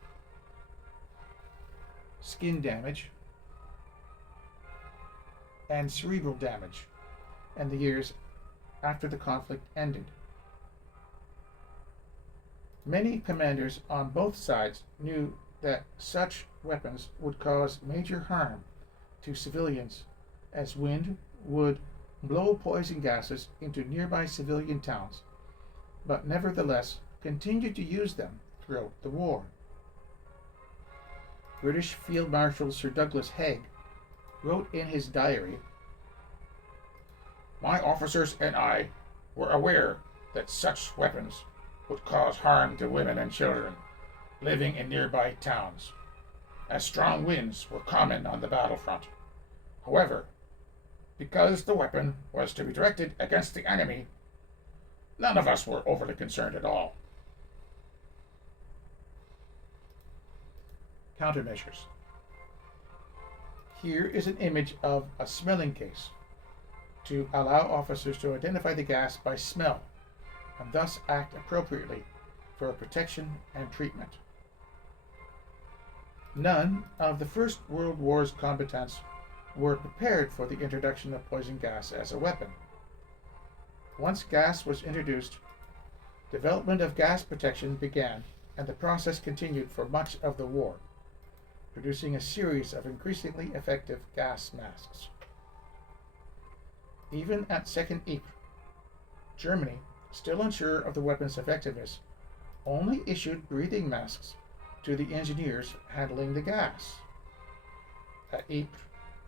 skin damage, and cerebral damage in the years after the conflict ended. Many commanders on both sides knew that such weapons would cause major harm to civilians, as wind would blow poison gases into nearby civilian towns, but nevertheless continued to use them throughout the war. British Field Marshal Sir Douglas Haig wrote in his diary, "My officers and I were aware that such weapons would cause harm to women and children living in nearby towns, as strong winds were common on the battlefront. However, because the weapon was to be directed against the enemy, none of us were overly concerned at all." Countermeasures. Here is an image of a smelling case to allow officers to identify the gas by smell and thus act appropriately for protection and treatment. None of the First World War's combatants were prepared for the introduction of poison gas as a weapon. Once gas was introduced, development of gas protection began, and the process continued for much of the war, producing a series of increasingly effective gas masks. Even at Second Ypres, Germany, still unsure of the weapon's effectiveness, only issued breathing masks to the engineers handling the gas. At Ypres,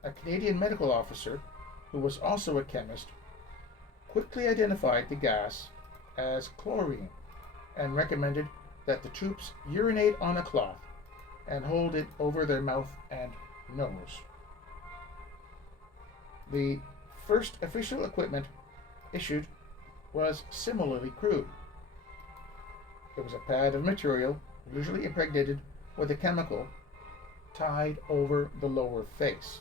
a Canadian medical officer, who was also a chemist, quickly identified the gas as chlorine and recommended that the troops urinate on a cloth and hold it over their mouth and nose. The first official equipment issued was similarly crude. It was a pad of material, usually impregnated with a chemical, tied over the lower face.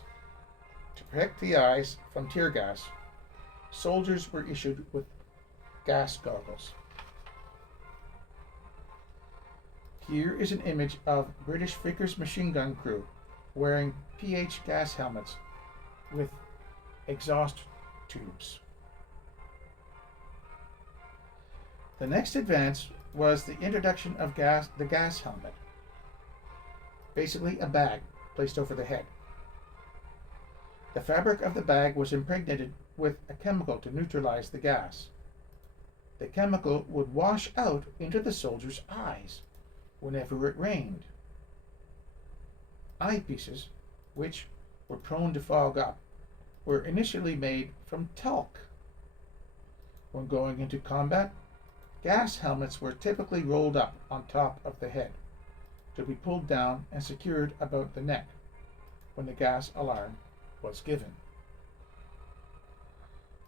To protect the eyes from tear gas, soldiers were issued with gas goggles. Here is an image of British Vickers machine gun crew wearing PH gas helmets with exhaust tubes. The next advance was the introduction of the gas helmet, basically a bag placed over the head. The fabric of the bag was impregnated with a chemical to neutralize the gas. The chemical would wash out into the soldier's eyes whenever it rained. Eyepieces, which were prone to fog up, were initially made from talc. When going into combat, gas helmets were typically rolled up on top of the head to be pulled down and secured about the neck when the gas alarm was given.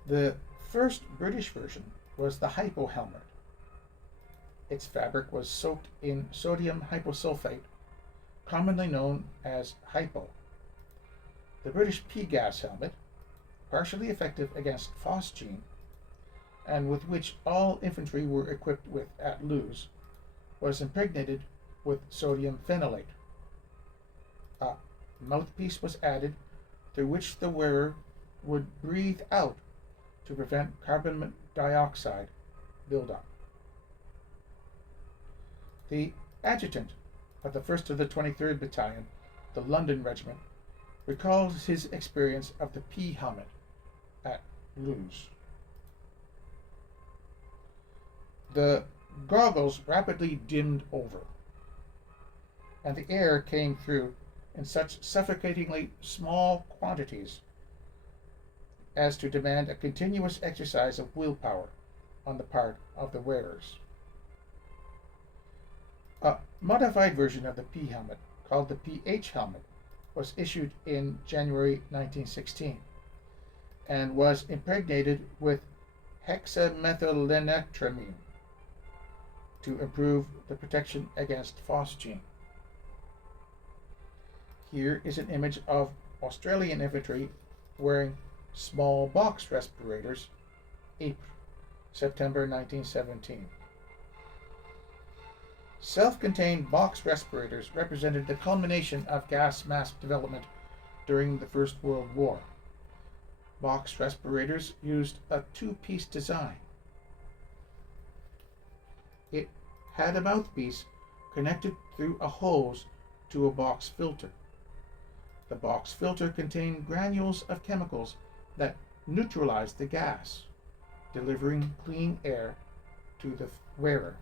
The first British version was the hypo helmet. Its fabric was soaked in sodium hyposulfate, commonly known as hypo. The British P gas helmet, partially effective against phosgene, and with which all infantry were equipped with at Loos, was impregnated with sodium phenolate. A mouthpiece was added through which the wearer would breathe out to prevent carbon dioxide buildup. The adjutant of the 1st of the 23rd Battalion, the London Regiment, recalls his experience of the P helmet at Loos. The goggles rapidly dimmed over, and the air came through in such suffocatingly small quantities as to demand a continuous exercise of willpower on the part of the wearers. A modified version of the P helmet, called the PH helmet, was issued in January 1916 and was impregnated with hexamethylenetramine to improve the protection against phosgene. Here is an image of Australian infantry wearing small box respirators, April, September 1917. Self-contained box respirators represented the culmination of gas mask development during the First World War. Box respirators used a two-piece design. It had a mouthpiece connected through a hose to a box filter. The box filter contained granules of chemicals that neutralized the gas, delivering clean air to the wearer.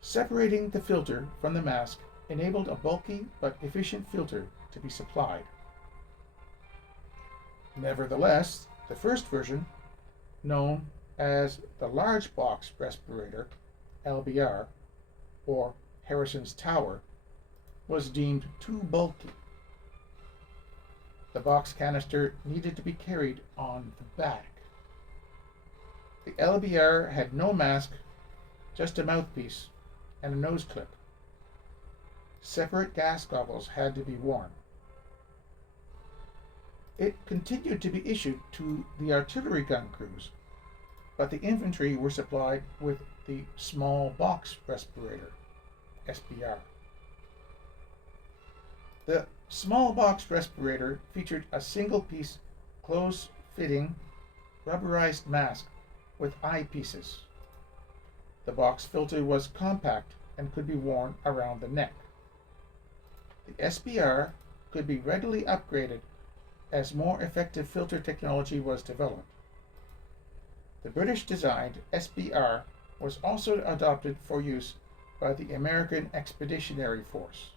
Separating the filter from the mask enabled a bulky but efficient filter to be supplied. Nevertheless, the first version, known as the large box respirator, LBR, or Harrison's Tower, was deemed too bulky. The box canister needed to be carried on the back. The LBR had no mask, just a mouthpiece and a nose clip. Separate gas goggles had to be worn. It continued to be issued to the artillery gun crews, but the infantry were supplied with the small box respirator, SBR. The small box respirator featured a single-piece, close-fitting, rubberized mask with eyepieces. The box filter was compact and could be worn around the neck. The SBR could be readily upgraded as more effective filter technology was developed. The British-designed SBR was also adopted for use by the American Expeditionary Force.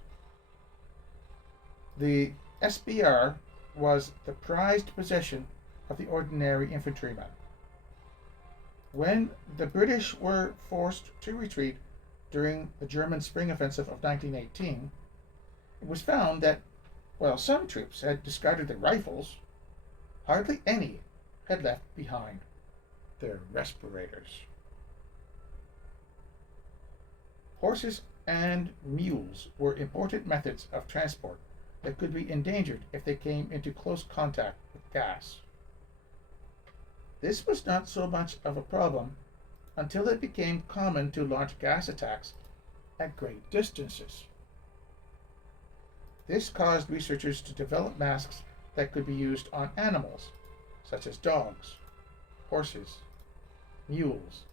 The SBR was the prized possession of the ordinary infantryman. When the British were forced to retreat during the German spring offensive of 1918, it was found that, while some troops had discarded their rifles, hardly any had left behind their respirators. Horses and mules were important methods of transport that could be endangered if they came into close contact with gas. This was not so much of a problem until it became common to launch gas attacks at great distances. This caused researchers to develop masks that could be used on animals, such as dogs, horses, mules,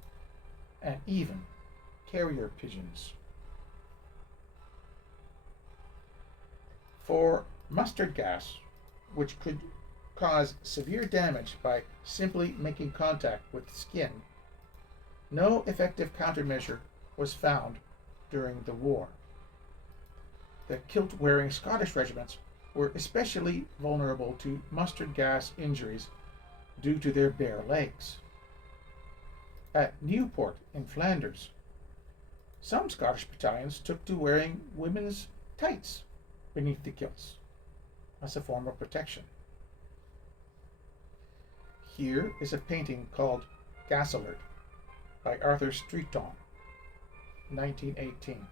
and even carrier pigeons. For mustard gas, which could cause severe damage by simply making contact with skin, no effective countermeasure was found during the war. The kilt-wearing Scottish regiments were especially vulnerable to mustard gas injuries due to their bare legs. At Nieuwpoort in Flanders, some Scottish battalions took to wearing women's tights beneath the kilts as a form of protection. Here is a painting called Gas Alert by Arthur Streeton, 1918.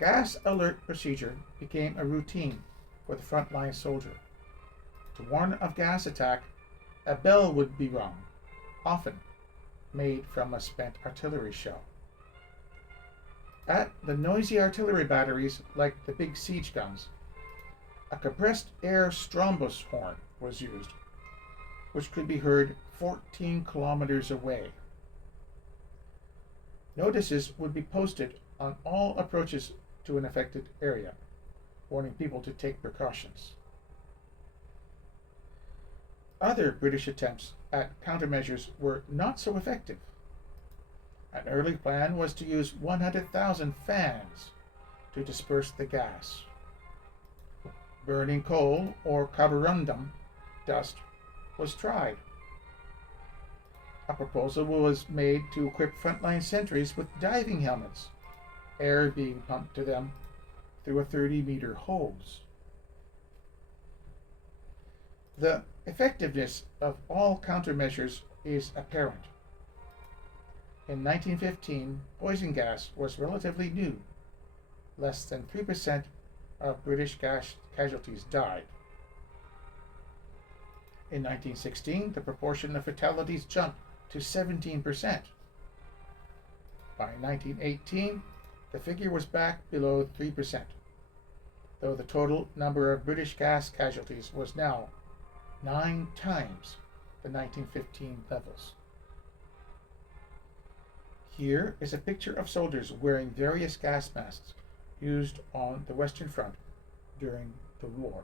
Gas alert procedure became a routine for the frontline soldier. To warn of gas attack, a bell would be rung, often made from a spent artillery shell. At the noisy artillery batteries, like the big siege guns, a compressed air Strombus horn was used, which could be heard 14 kilometers away. Notices would be posted on all approaches to an affected area, warning people to take precautions. Other British attempts at countermeasures were not so effective. An early plan was to use 100,000 fans to disperse the gas. Burning coal or carborundum dust was tried. A proposal was made to equip frontline sentries with diving helmets, air being pumped to them through a 30-meter hose. The effectiveness of all countermeasures is apparent. In 1915, poison gas was relatively new. Less than 3% of British gas casualties died. In 1916, the proportion of fatalities jumped to 17%. By 1918, the figure was back below 3%, though the total number of British gas casualties was now 9 times the 1915 levels. Here is a picture of soldiers wearing various gas masks used on the Western Front during the war.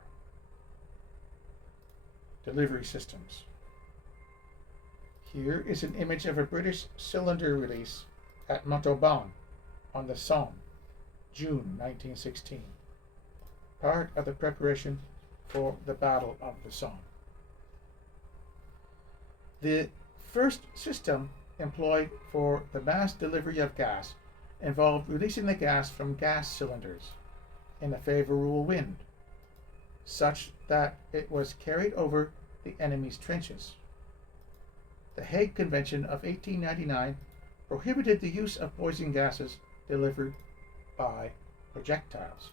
Delivery systems. Here is an image of a British cylinder release at Montauban on the Somme, June 1916, part of the preparation for the Battle of the Somme. The first system employed for the mass delivery of gas involved releasing the gas from gas cylinders in a favorable wind, such that it was carried over the enemy's trenches. The Hague Convention of 1899 prohibited the use of poison gases delivered by projectiles.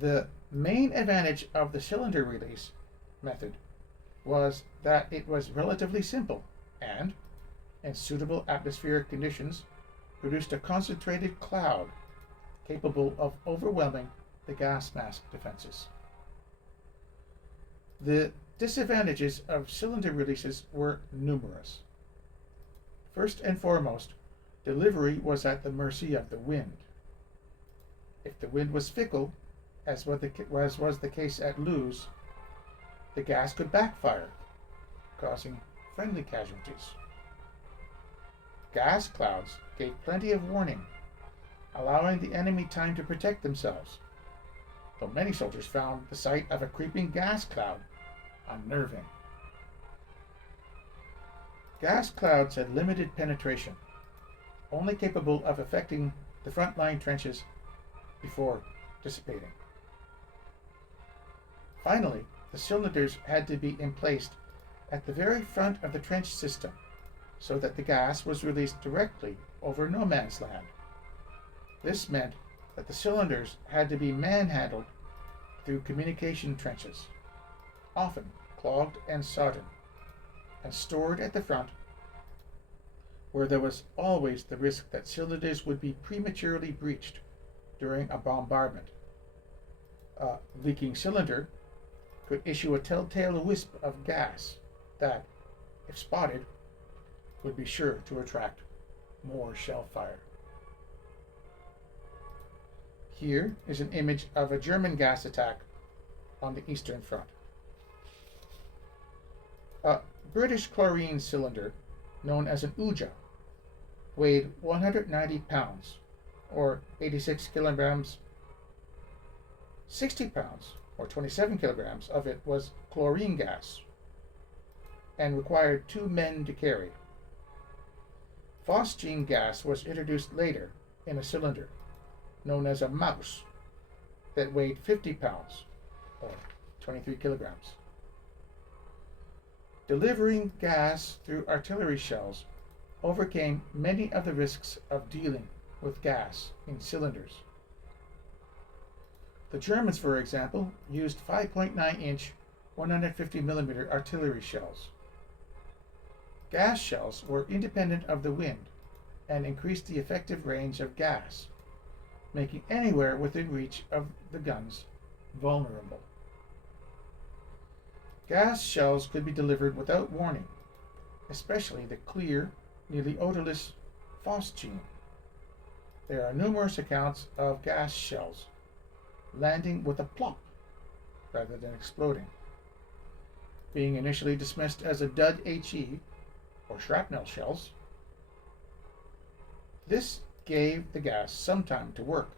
The main advantage of the cylinder release method was that it was relatively simple and, in suitable atmospheric conditions, produced a concentrated cloud capable of overwhelming the gas mask defenses. The disadvantages of cylinder releases were numerous. First and foremost, delivery was at the mercy of the wind. If the wind was fickle, as was the case at Loos, the gas could backfire, causing friendly casualties. Gas clouds gave plenty of warning, allowing the enemy time to protect themselves, though many soldiers found the sight of a creeping gas cloud unnerving. Gas clouds had limited penetration, only capable of affecting the front line trenches before dissipating. Finally, the cylinders had to be emplaced at the very front of the trench system so that the gas was released directly over no man's land. This meant that the cylinders had to be manhandled through communication trenches, often clogged and sodden, and stored at the front, where there was always the risk that cylinders would be prematurely breached during a bombardment. A leaking cylinder could issue a telltale wisp of gas that, if spotted, would be sure to attract more shell fire. Here is an image of a German gas attack on the Eastern Front. A British chlorine cylinder, known as an Uja, weighed 190 pounds or 86 kilograms, 60 pounds, or 27 kilograms, of it was chlorine gas and required 2 men to carry. Phosgene gas was introduced later in a cylinder known as a mouse that weighed 50 pounds, or 23 kilograms. Delivering gas through artillery shells overcame many of the risks of dealing with gas in cylinders. The Germans, for example, used 5.9-inch 150mm artillery shells. Gas shells were independent of the wind and increased the effective range of gas, making anywhere within reach of the guns vulnerable. Gas shells could be delivered without warning, especially the clear, nearly odorless phosgene. There are numerous accounts of gas shells landing with a plop rather than exploding, being initially dismissed as a dud HE or shrapnel shells. This gave the gas some time to work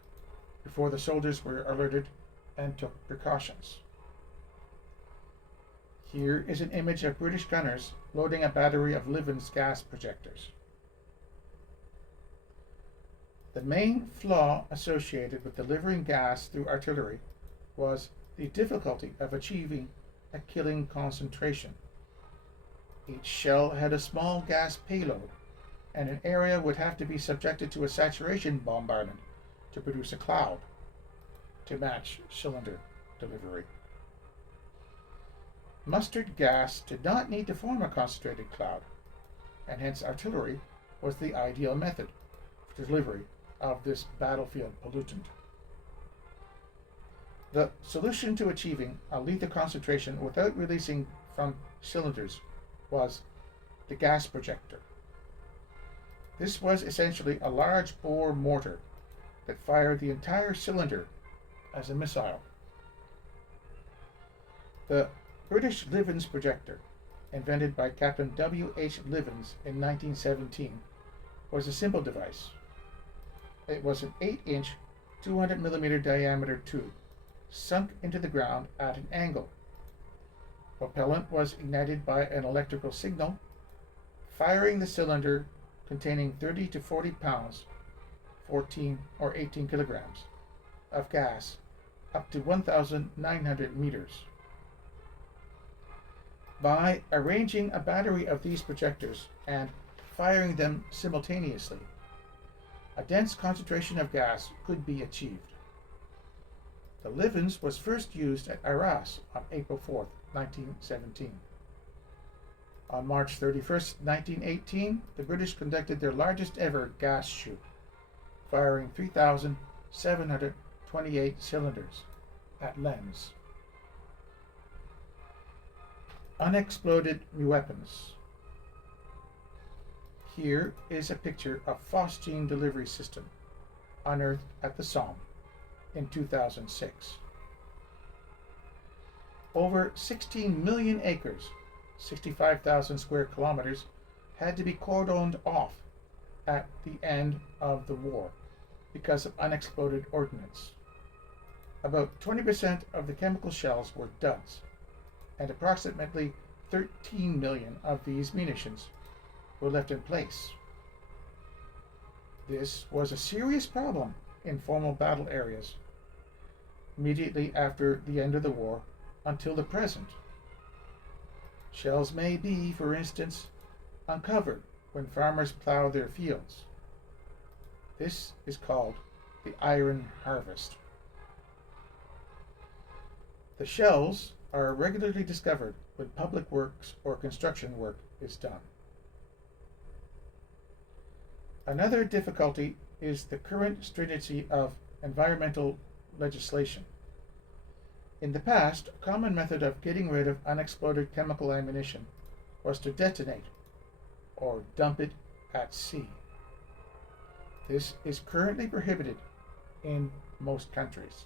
before the soldiers were alerted and took precautions. Here is an image of British gunners loading a battery of Livens gas projectors. The main flaw associated with delivering gas through artillery was the difficulty of achieving a killing concentration. Each shell had a small gas payload, and an area would have to be subjected to a saturation bombardment to produce a cloud to match cylinder delivery. Mustard gas did not need to form a concentrated cloud, and hence artillery was the ideal method for delivery of this battlefield pollutant. The solution to achieving a lethal concentration without releasing from cylinders was the gas projector. This was essentially a large bore mortar that fired the entire cylinder as a missile. The British Livens projector, invented by Captain W.H. Livens in 1917, was a simple device. It was an 8-inch, 200mm diameter tube sunk into the ground at an angle. Propellant was ignited by an electrical signal, firing the cylinder containing 30 to 40 pounds, 14 or 18 kilograms, of gas up to 1,900 meters. By arranging a battery of these projectors and firing them simultaneously, a dense concentration of gas could be achieved. The Livens was first used at Arras on April 4, 1917. On March 31, 1918, the British conducted their largest ever gas shoot, firing 3,728 cylinders at Lens. Unexploded weapons. Here is a picture of phosgene delivery system unearthed at the Somme in 2006. Over 16 million acres, 65,000 square kilometers, had to be cordoned off at the end of the war because of unexploded ordnance. About 20% of the chemical shells were duds, and approximately 13 million of these munitions were left in place. This was a serious problem in formal battle areas immediately after the end of the war until the present. Shells may be, for instance, uncovered when farmers plow their fields. This is called the iron harvest. The shells are regularly discovered when public works or construction work is done. Another difficulty is the current stringency of environmental legislation. In the past, a common method of getting rid of unexploded chemical ammunition was to detonate or dump it at sea. This is currently prohibited in most countries.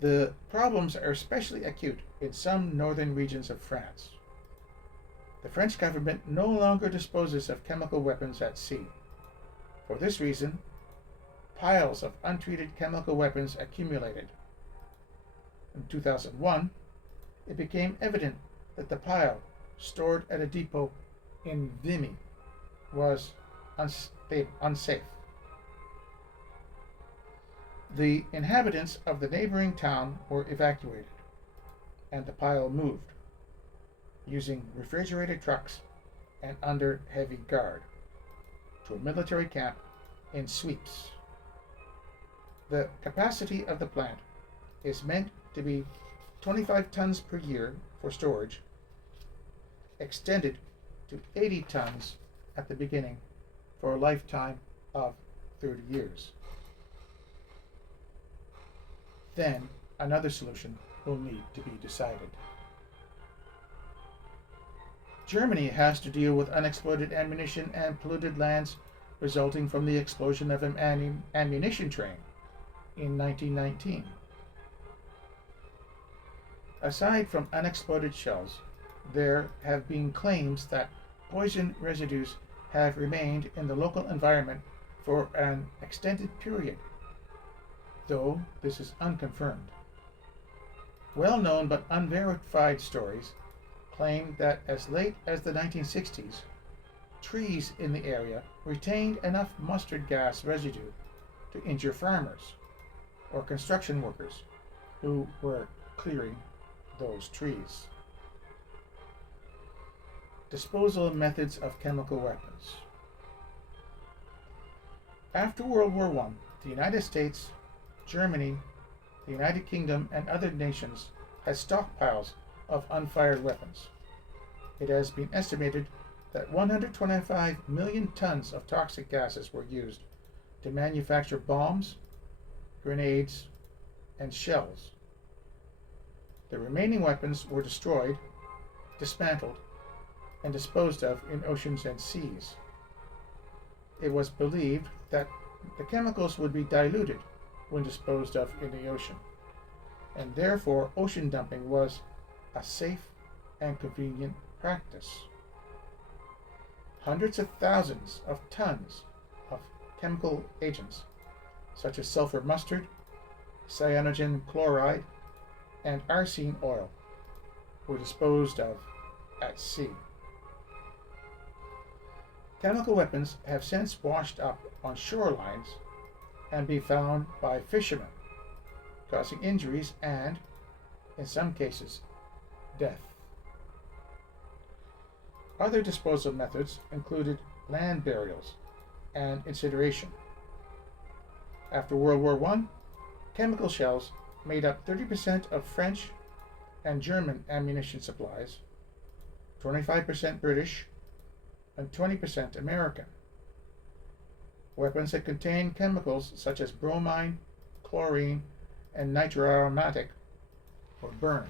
The problems are especially acute in some northern regions of France. The French government no longer disposes of chemical weapons at sea. For this reason, piles of untreated chemical weapons accumulated. In 2001, it became evident that the pile stored at a depot in Vimy was unsafe. The inhabitants of the neighboring town were evacuated, and the pile moved, using refrigerated trucks and under heavy guard, to a military camp in Sweeps. The capacity of the plant is meant to be 25 tons per year for storage, extended to 80 tons at the beginning for a lifetime of 30 years. Then another solution will need to be decided. Germany has to deal with unexploded ammunition and polluted lands resulting from the explosion of an ammunition train in 1919. Aside from unexploded shells, there have been claims that poison residues have remained in the local environment for an extended period, though this is unconfirmed. Well-known but unverified stories claim that as late as the 1960s, trees in the area retained enough mustard gas residue to injure farmers or construction workers who were clearing those trees. Disposal methods of chemical weapons. After World War I, the United States, Germany, the United Kingdom, and other nations had stockpiles of unfired weapons. It has been estimated that 125 million tons of toxic gases were used to manufacture bombs, grenades, and shells. The remaining weapons were destroyed, dismantled, and disposed of in oceans and seas. It was believed that the chemicals would be diluted when disposed of in the ocean, and therefore ocean dumping was a safe and convenient practice. Hundreds of thousands of tons of chemical agents, such as sulfur mustard, cyanogen chloride, and arsine oil, were disposed of at sea. Chemical weapons have since washed up on shorelines and be found by fishermen, causing injuries and, in some cases, death. Other disposal methods included land burials and incineration. After World War I, chemical shells made up 30% of French and German ammunition supplies, 25% British, and 20% American. Weapons that contain chemicals such as bromine, chlorine, and nitroaromatic were burned.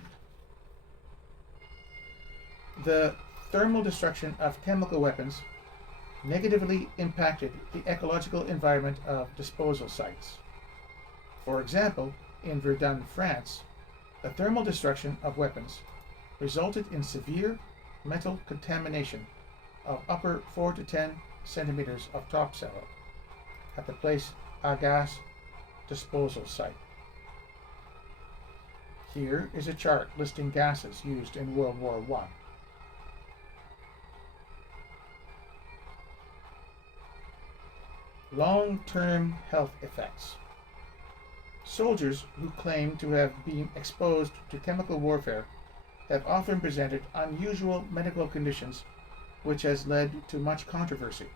The thermal destruction of chemical weapons negatively impacted the ecological environment of disposal sites. For example, in Verdun, France, the thermal destruction of weapons resulted in severe metal contamination of upper 4 to 10 centimeters of topsoil at the Place Agasse disposal site. Here is a chart listing gases used in World War I. Long-term health effects. Soldiers who claim to have been exposed to chemical warfare have often presented unusual medical conditions, which has led to much controversy.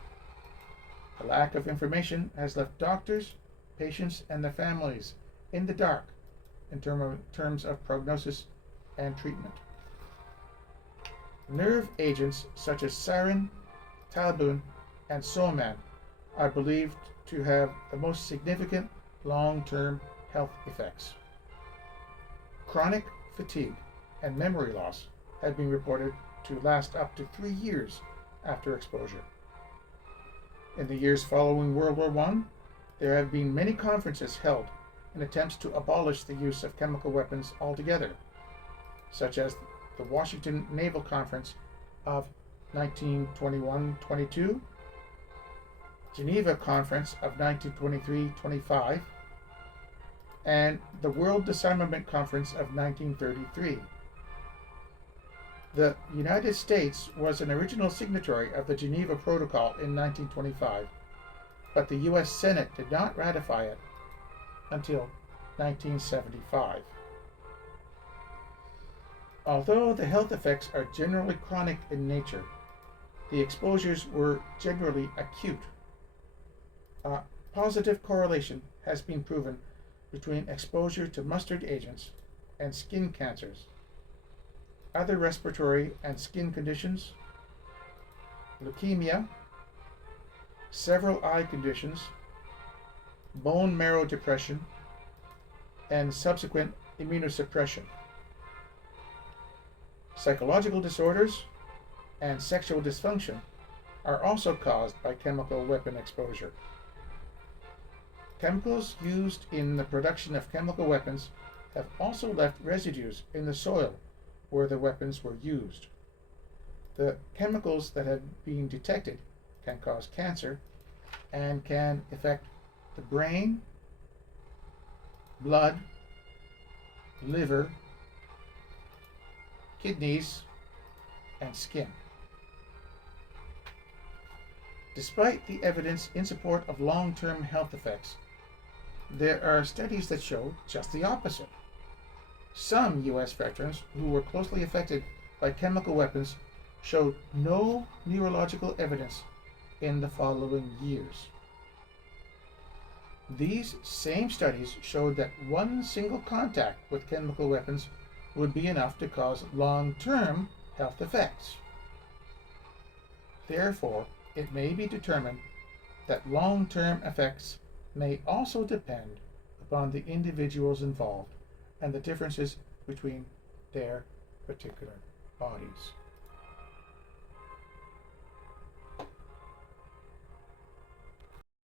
The lack of information has left doctors, patients, and their families in the dark in terms of prognosis and treatment. Nerve agents such as sarin, talbun, and soman are believed to have the most significant long-term health effects. Chronic fatigue and memory loss have been reported to last up to 3 years after exposure. In the years following World War I, there have been many conferences held in attempts to abolish the use of chemical weapons altogether, such as the Washington Naval Conference of 1921-22, Geneva Conference of 1923-25, and the World Disarmament Conference of 1933. The United States was an original signatory of the Geneva Protocol in 1925, but the U.S. Senate did not ratify it until 1975. Although the health effects are generally chronic in nature, the exposures were generally acute. A positive correlation has been proven between exposure to mustard agents and skin cancers, other respiratory and skin conditions, leukemia, several eye conditions, bone marrow depression, and subsequent immunosuppression. Psychological disorders and sexual dysfunction are also caused by chemical weapon exposure. Chemicals used in the production of chemical weapons have also left residues in the soil where the weapons were used. The chemicals that have been detected can cause cancer and can affect the brain, blood, liver, kidneys, and skin. Despite the evidence in support of long-term health effects, there are studies that show just the opposite. Some U.S. veterans who were closely affected by chemical weapons showed no neurological evidence in the following years. These same studies showed that one single contact with chemical weapons would be enough to cause long-term health effects. Therefore, it may be determined that long-term effects may also depend upon the individuals involved and the differences between their particular bodies.